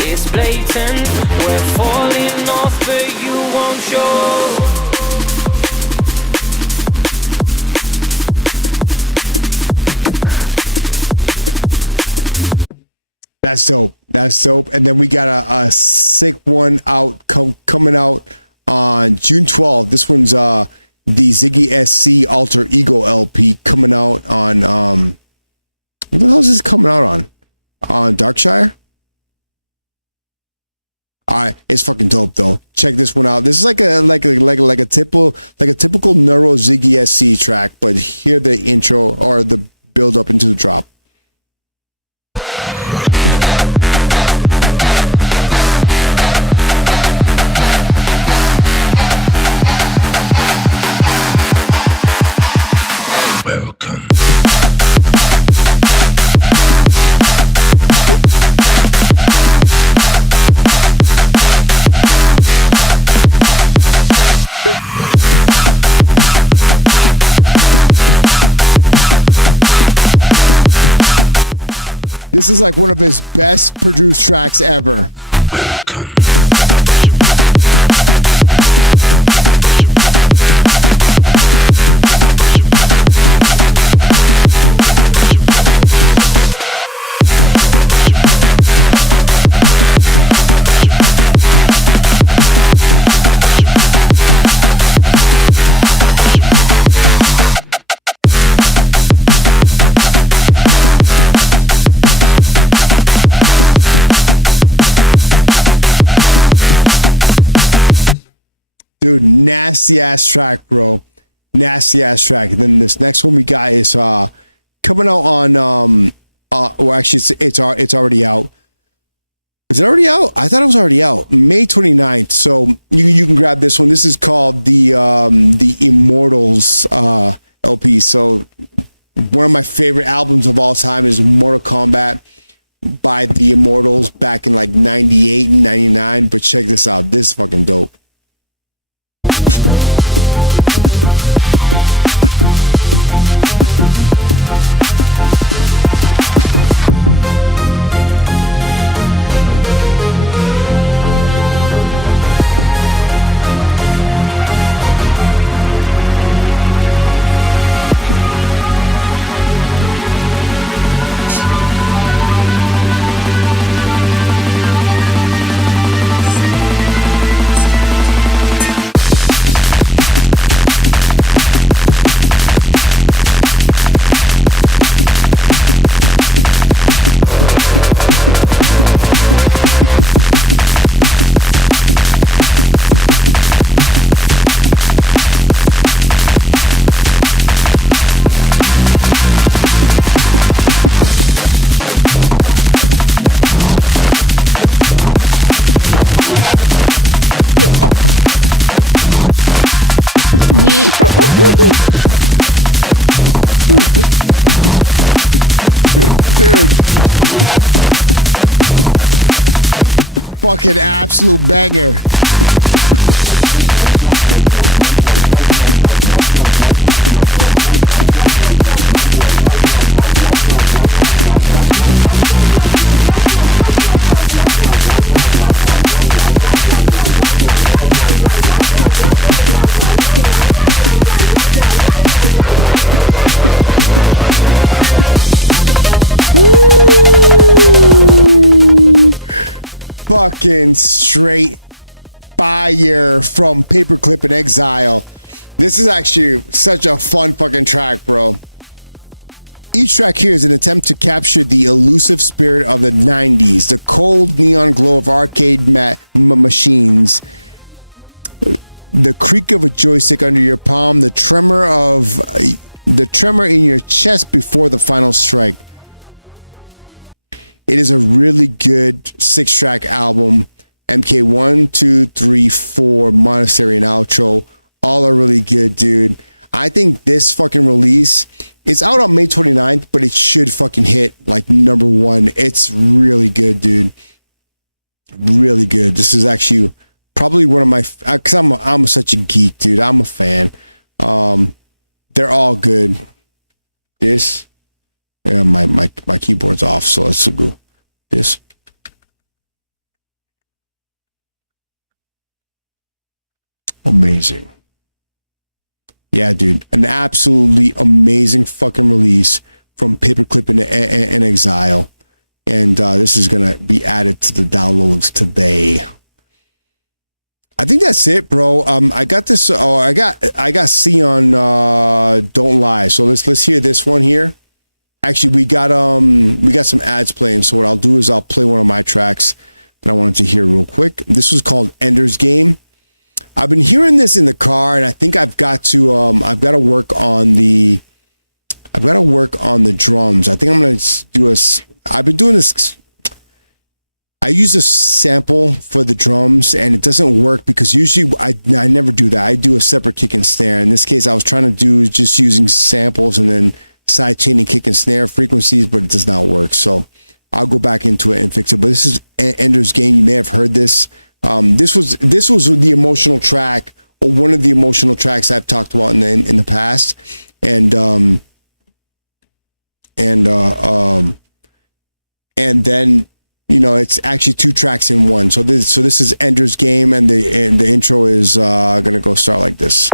It's blatant, we're falling off, but you won't show. That's dope. That's dope. And then we got a sick one out coming out on June 12th. This one's the Ziggy SC Alter Ego LP coming out on what the hell is this coming out on? On Darkshire? Alright, it's fucking dope though. Check this one out. This is like a typical Neuro Ziggy SC track, but hear the intro or the build up into the drop. This is like one of his best produced tracks ever. Dude, nasty ass track, bro. Nasty ass track. And then this next one we got is coming out on well, actually it's already out. Is it already out? I thought it was already out. May 29th. So you can grab this one. This is called the Immortals LP. So one of my favorite albums of all time is Mortal Kombat by the Immortals back in like 98 and 99. But check this out. This is fucking dope. Dude. fucking absolute banger. Fucking straight fire from Paperclip and Exile. This is actually such a fun fucking track, bro. Each track here is an attempt to capture the elusive spirit of the 90s, the cold neon glow of arcade machines, the creak of a joystick under your palm, the tremor in your chest before the final strike. It is a really good 6-track album. MK 1, 2, 3, 4, Monastery, and Outro. All are really good, dude. I think this fucking release, it's out on May 29th, but it should fucking hit like #1. It's really good, dude. Really good. This is actually probably one of my, because I'm such a geek, dude. I'm a fan. They're all good. This. Yeah, my keyboard's off, so let's go. This. Amazing. Yeah, dude. An absolutely amazing fucking release from Paperclip and Exile. And this is going to be added to the downloads today. I think that's it, bro. I got this. Oh, I got C on Don't Lie. So let's hear this one here. Actually, we got some ads playing. So what I'll do is I'll play one of my tracks that I wanted to hear real quick. This was called Ender's Game. I've been hearing this in the car, and I think I've got to work on the drums. I think I'm gonna do I've been doing this. I use a sample for the drums, and it doesn't work because usually I never do that. I do a separate kick and snare. In this case, I was trying to do just using samples and then side chaining kick and snare frequencies, but it does not work. So I'll go back into it and fix it. But this is Ender's Game. You may have heard this. This was the emotional track, or one of the emotional tracks I've talked about in the past, and then it's actually 2 tracks in one. So this is Ender's Game, and the intro is gonna go start like this.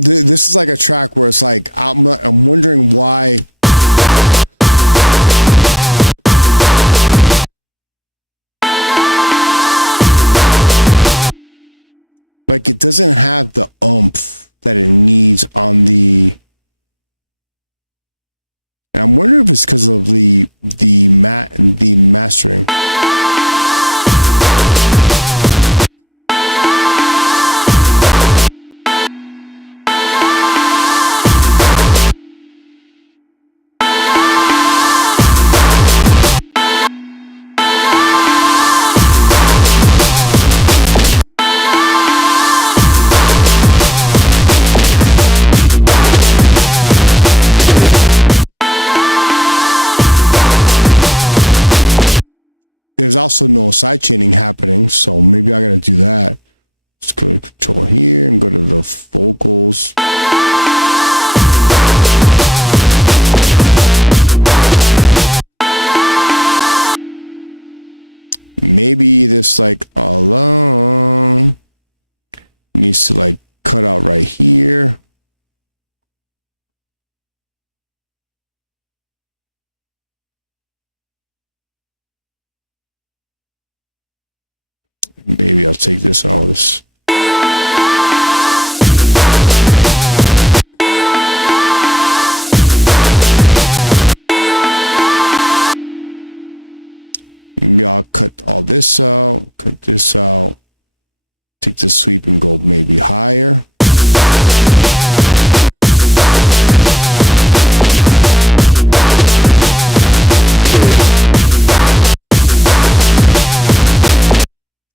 This is like a track where it's like I'm wondering why Like it doesn't have the oomph that it needs on the. And I'm wondering if it's because of the mastering. There's also no side chaining happening, so maybe I gotta do that. Let's go to control here and go to the vocals. Maybe this like alone needs to like cut out right here. Maybe I'll take this and all this. Maybe I'll cut all this out, cut this out, take the sweep and go maybe higher.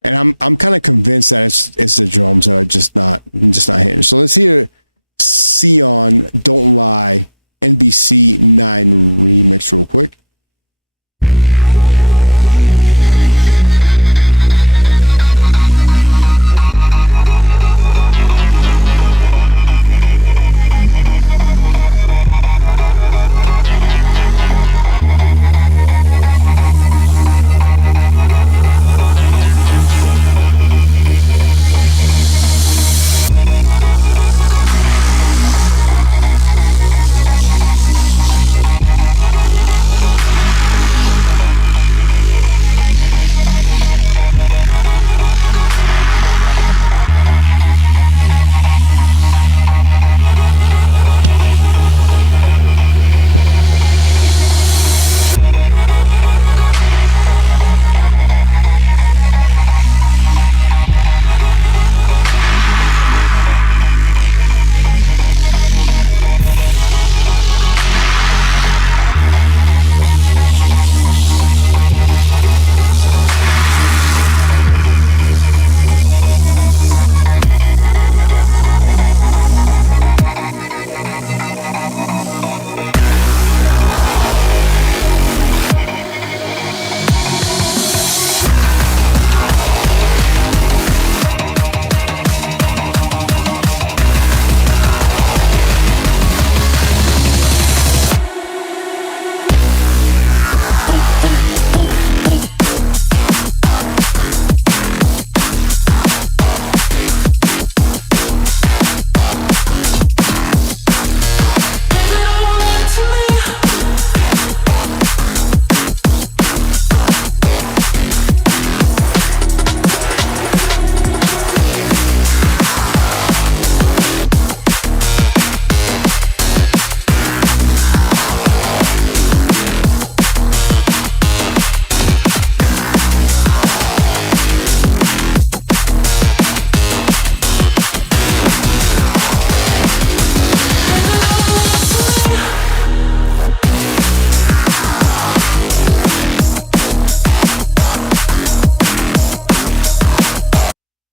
And I'm kind of convinced that it's the drums that are just not hitting. So let's hear Sion Don't Lie NBC 9 remix real quick.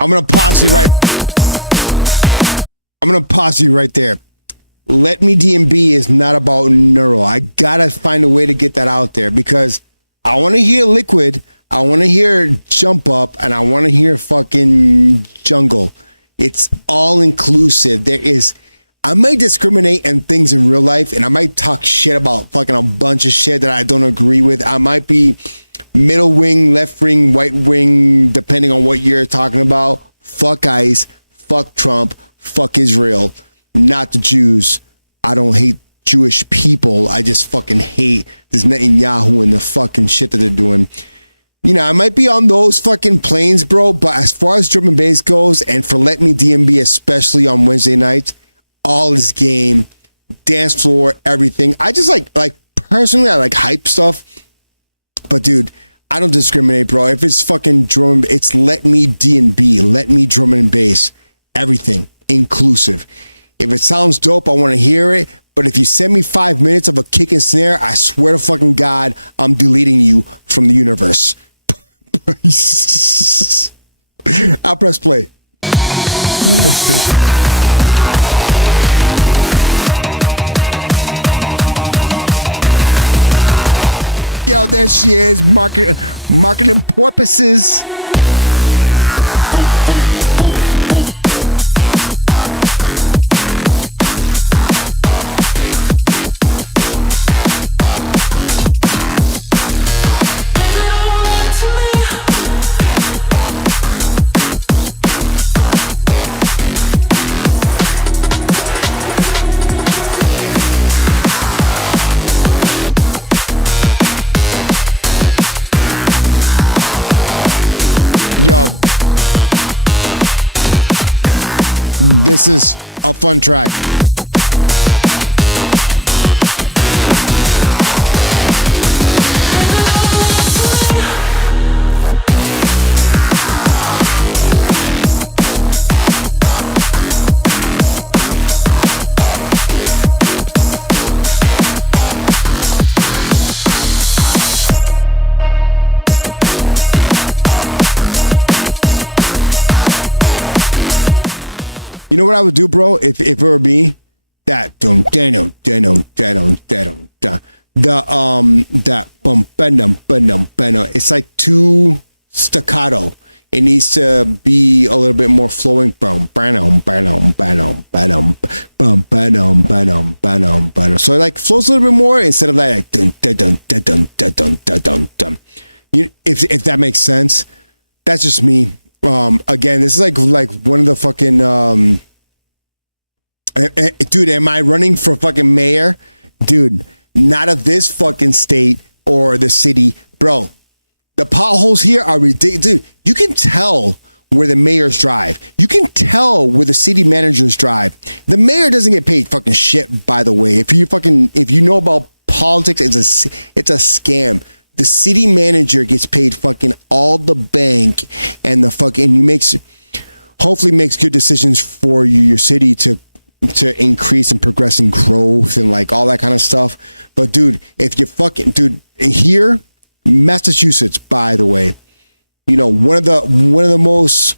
I'm gonna pause you right there. Let Me DNB is not about neural. I gotta find a way to get that out there because I want to hear Liquid, I want to hear Jump Up, and I want to hear fucking Jungle. It's all inclusive. I might discriminate in things in real life, and I might talk shit about fucking a bunch of shit that I don't agree with. I might be middle wing, left wing, white wing, depending on what you're talking about. Fuck ICE, fuck Trump, fuck Israel, not the Jews. I don't hate Jewish people. I just fucking hate this Netanyahu and the fucking shit that they're doing. You know, I might be on those fucking planes, bro, but as far as drum and bass goes, and for Let Me DNB, especially on Wednesday nights, all is game, dance floor, everything. I just like personally, I like hype stuff, but dude, I don't discriminate, bro. If it's fucking drum, it's Let Me DNB, Let Me Drum and Bass, everything, inclusive. If it sounds dope, I want to hear it. But if you send me 5 minutes of a kick and snare, I swear to fucking God, I'm deleting you from the universe. I'll press play. Yo, there she is, marketing purposes. Yo, this is a fun track. You know what I would do, bro? If it were me, that it's like too staccato. It needs to be a little bit more flowing. So it like flows a little bit more instead of that like if that makes sense. That's just me. Again, this is like one of the fucking dude, am I running for fucking mayor? Dude, not of this fucking state or the city, bro. The potholes here are ridiculous. Dude, you can tell where the mayors drive. You can tell where the city managers drive. The mayor doesn't get paid fucking shit, by the way. If you know about politics, it's a scam. The city manager gets paid fucking all the bank, and the fucking hopefully makes good decisions for your city to increase and progress in growth and like all that kind of stuff. But dude, if you fucking here, Massachusetts, by the way, you know, one of the most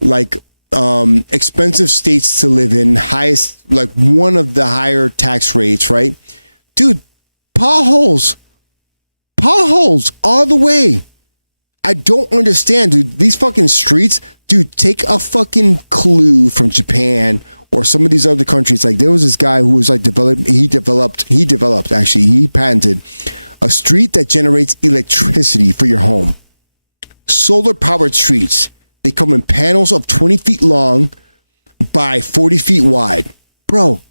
like expensive states to live in, highest, like one of the higher tax rates, right? Dude, potholes all the way. I don't understand, dude. These fucking streets, dude, take a fucking clue from Japan or some of these other countries. Like there was this guy who was like he patented a street that generates electricity for your home. Solar powered streets. They come in panels of 20 feet long by 40 feet wide. Bro,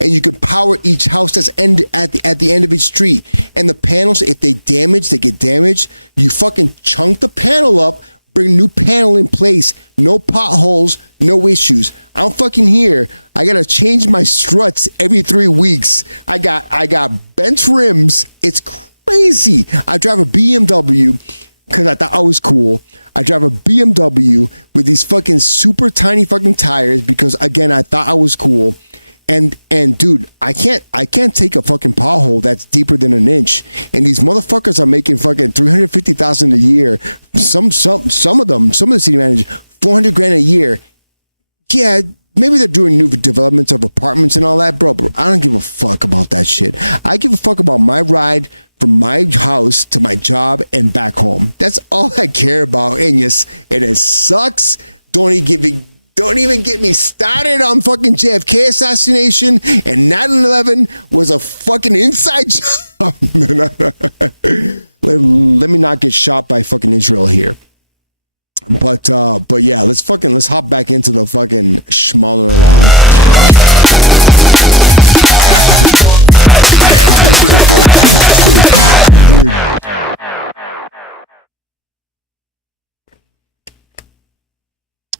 and you can power each house that's at the end of each street. And the panels, if they get damaged, you fucking chunk the panel up, bring a new panel in place, no potholes, no issues. I'm fucking here. I gotta change my struts every 3 weeks. I got bent rims. It's crazy. I drive a BMW because I thought I was cool. I drive a BMW with these fucking super tiny fucking tires because again, I thought I was cool. And dude, I can't take a fucking pothole that's deeper than an inch. And these motherfuckers are making fucking $350,000 a year. Some of the city managers, $400,000 a year. Yeah, maybe they're doing new developments of apartments and all that, bro. But I don't give a fuck about that shit. I give a fuck about my ride from my house to my job and back home. That's all I care about. And yes, and it sucks. Don't even get me started on fucking JFK assassination, and 9/11 was a fucking inside job. Let me not get shot by fucking Israel here. But yeah, let's hop back into the fucking schmaller log. Dude.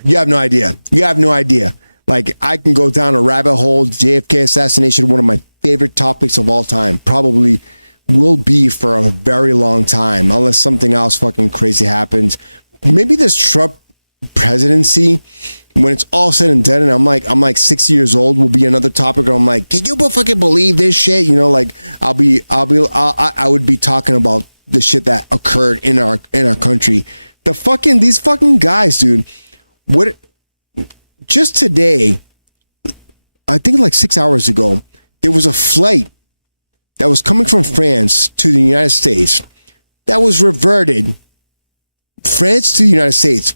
You have no idea. You have no idea. Like, I can go down a rabbit hole. JFK assassination, one of my favorite topics of all time. Probably will be for a very long time, unless something else fucking crazy happens. Maybe this Trump presidency, when it's all said and done, and I'm like 60 years old, will be another topic where I'm like, can you fucking believe this shit? You know, like I would be talking about the shit that occurred in our country. These fucking guys, dude. What? Just today, I think like 6 hours ago, there was a flight that was coming from France to the United States that was reverted. France to the United States.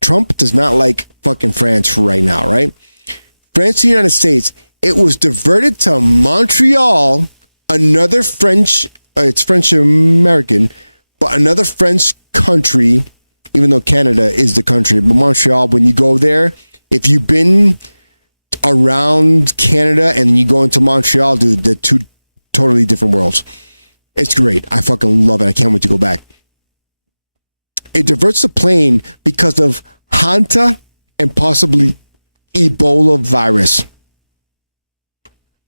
Trump does not like fucking France right now, right? France to the United States. It was diverted to Montreal, another French, it's French American, but another French country, even though Canada is the country. But Montreal, when you go there, if you've been around Canada and then you go into Montreal, dude, they're two totally different worlds. It's great. I fucking love it. I can't wait to go back. It diverts the plane because of Hanta and possibly Ebola virus.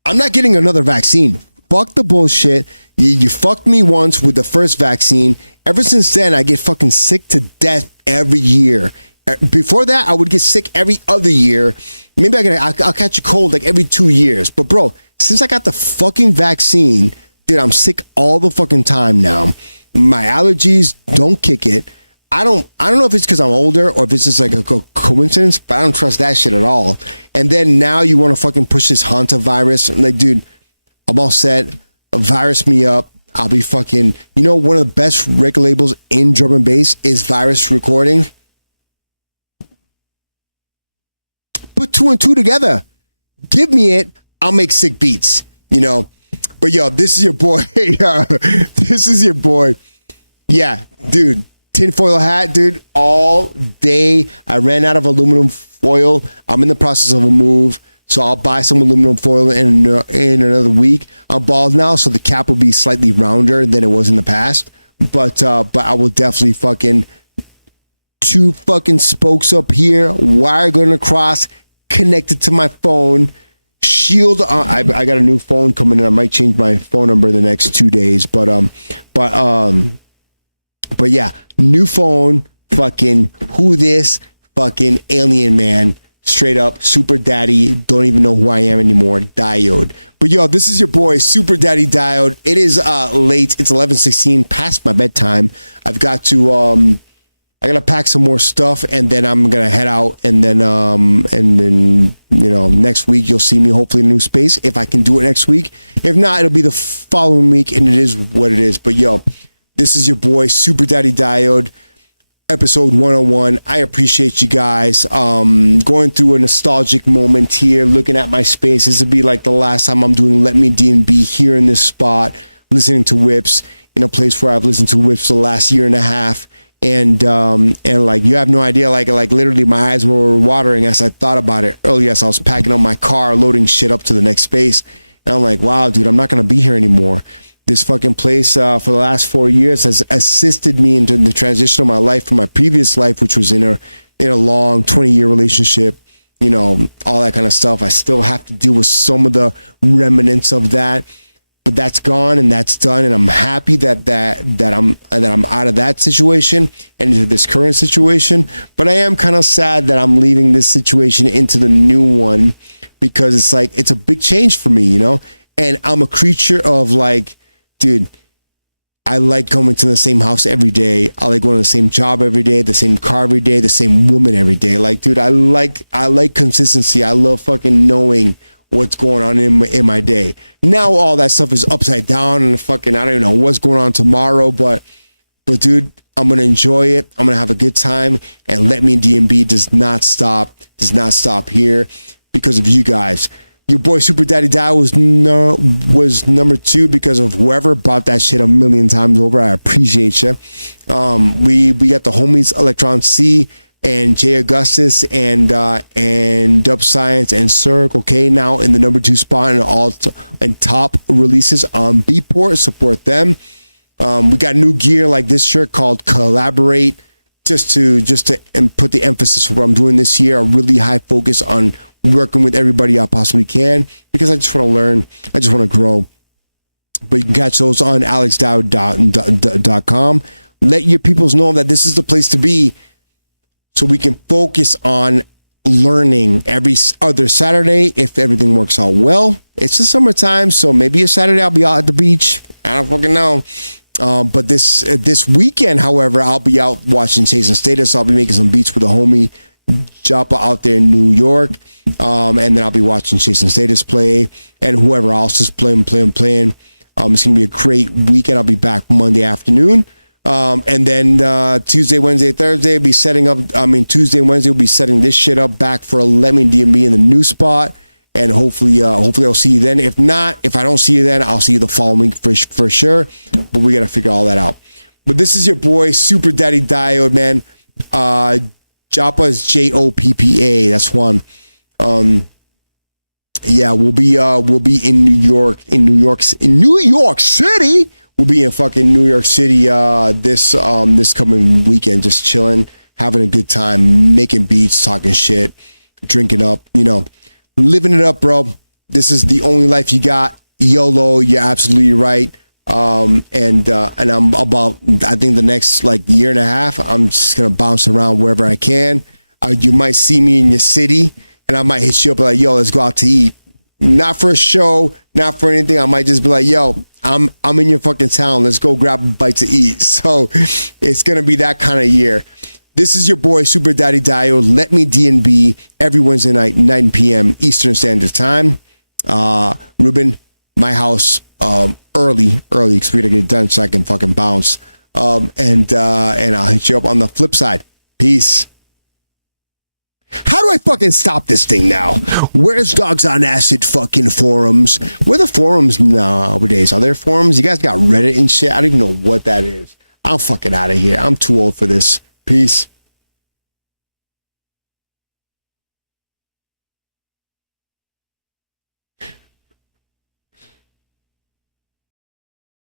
I'm not getting another vaccine. Fuck the bullshit. You fucked me once with the first vaccine. Ever since then, I get fucking sick to death every year. Before that, I would get sick every other year. Maybe I'll catch a cold like every 2 years. But bro, since I got the fucking vaccine, dude, I'm sick all the fucking time now. My allergies don't kick it. I don't know if it's because I'm older or if it's just like a coincidence, but I don't trust that shit at all. And then now you want to fucking push this Hanta virus. And like, dude, I'm all set. Virus me up. I'll be fucking, you know, one of the best record labels in drum and bass is Virus Recordings. Put 2 and 2 together. Give me it. I'll make sick beats, you know. But yo, this is your boy. This is your boy. Yeah, dude. Tinfoil hat, dude. All day. I ran out of aluminum foil. I'm in the process of a move, so I'll buy some aluminum foil in another week. I'm bald now, so the cap will be slightly rounder than it was in the past. But I will definitely fucking 2 fucking spokes up here, wire going across, connected to my phone. Shield. I got a new phone coming in. I might change my phone number in the next 2 days. But yeah, new phone. Fucking who this? Fucking alien man. Straight up, Super Daddy. Don't even know who I am anymore. Diode. But yo, this is your boy, Super Daddy Diode. It is late. It's 11:16, past my bedtime. I've got to I gotta pack some more stuff, and then I'm gonna head out, and then you know, next week you'll see me hopefully in a new space if I can do it next week. If not, it'll be the following week, and it is what it is. But yo, this is your boy Super Daddy Diode, episode 101. I appreciate you guys. Going through a nostalgic moment here, looking at my space. This would be like the last time I'm doing Let Me DNB here in this spot, listening to whips in a place where I've listened to whips the last year and a half. And like, you have no idea, like literally my eyes were watering as I thought about it earlier as I was packing up my car, loading shit up to the next space. And I'm like, wow, dude, I'm not going to be here anymore. This fucking place for the last 4 years has assisted me into the transition of my life from my previous life, which was in a long 20-year relationship, you know, all that kind of stuff. I still have to deal with some of the remnants of that. But that's gone and that's done, and I'm happy that I'm out of that situation and into this current situation. But I am kind of sad that I'm leaving this situation into the new one, because it's like, it's a big change for me, you know. And I'm a creature of like, dude, I like coming to the same house every day. I like going to the same job every day, the same car every day, the same woman every day. Like, dude, I like consistency. I love fucking knowing what's going on in my day. Now all that stuff is upside down, and fucking, I don't even know what's going on tomorrow, but dude, I'm gonna enjoy it. I'm gonna have a good time, and Let Me DNB does not stop here because of you guys. Your boy Super Daddy Die was number 2 because of whoever bought that shit a million times over. I appreciate you. We got the homies Electron C and Jay Augustus and Dub Science and Cirque, okay, now in the number 2 spot and top releases on Beatport. Support them. We got new gear like this shirt called Collaborate just to and put the emphasis of what I'm doing this year, a really high focus on working with everybody I possibly can, because I just want to learn. I just want to grow. But you can catch those on alexdowd.com. Let your peoples know that this is the place to be, so we can focus on learning every other Saturday if everything works out well. It's the summertime, so maybe a Saturday I'll be out at the beach. I don't fucking know. But this weekend, however, I'll be out watching Chasing Status. I'll be making some beats with a homie Joppa out there in New York. And then I'll be watching Chasing Status play, and whoever else is playing. It's going to be a great weekend. I'll be back Monday afternoon. And then Tuesday, Wednesday, Thursday, I'll be setting up. Tuesday and Wednesday, we'll be setting this shit up back for Let Me DNB in the new spot. And hopefully I'll see you then. If not, if I don't see you then, I'll see you the following week for sure. But we got to figure all that out. But this is your boy, Super Daddy Diode, man. Joppa is Joppa. That's one. Yeah, we'll be in New York City. We'll be in fucking New York City this coming weekend, just chilling, having a good time, making beats, talking shit, drinking up, living it up, bro. This is the only life you got. YOLO, you're absolutely right. And I'm about, I think the next year and a half, I'm just gonna bounce around wherever I can. You might see me in your city, and I might hit you up like, yo, let's go out to eat. Not for a show, not for anything. I might just be like, yo, I'm in your fucking town. Let's go grab a bite to eat. So it's gonna be that kind of year. This is your boy, Super Daddy Diode. Let Me DNB every Wednesday night, 9 p.m. Eastern Standard Time. Ruben, my house, early, because we gotta get it done so I can fucking bounce. And I'll hit you up on the flip side. Peace. How do I fucking stop this thing now? Where's Dogs on Acid fucking forums? Where the forums nowadays? Are there forums? You guys got Reddit and shit? I don't even know what that is. I'm fucking out of here. I'm too old for this. Peace.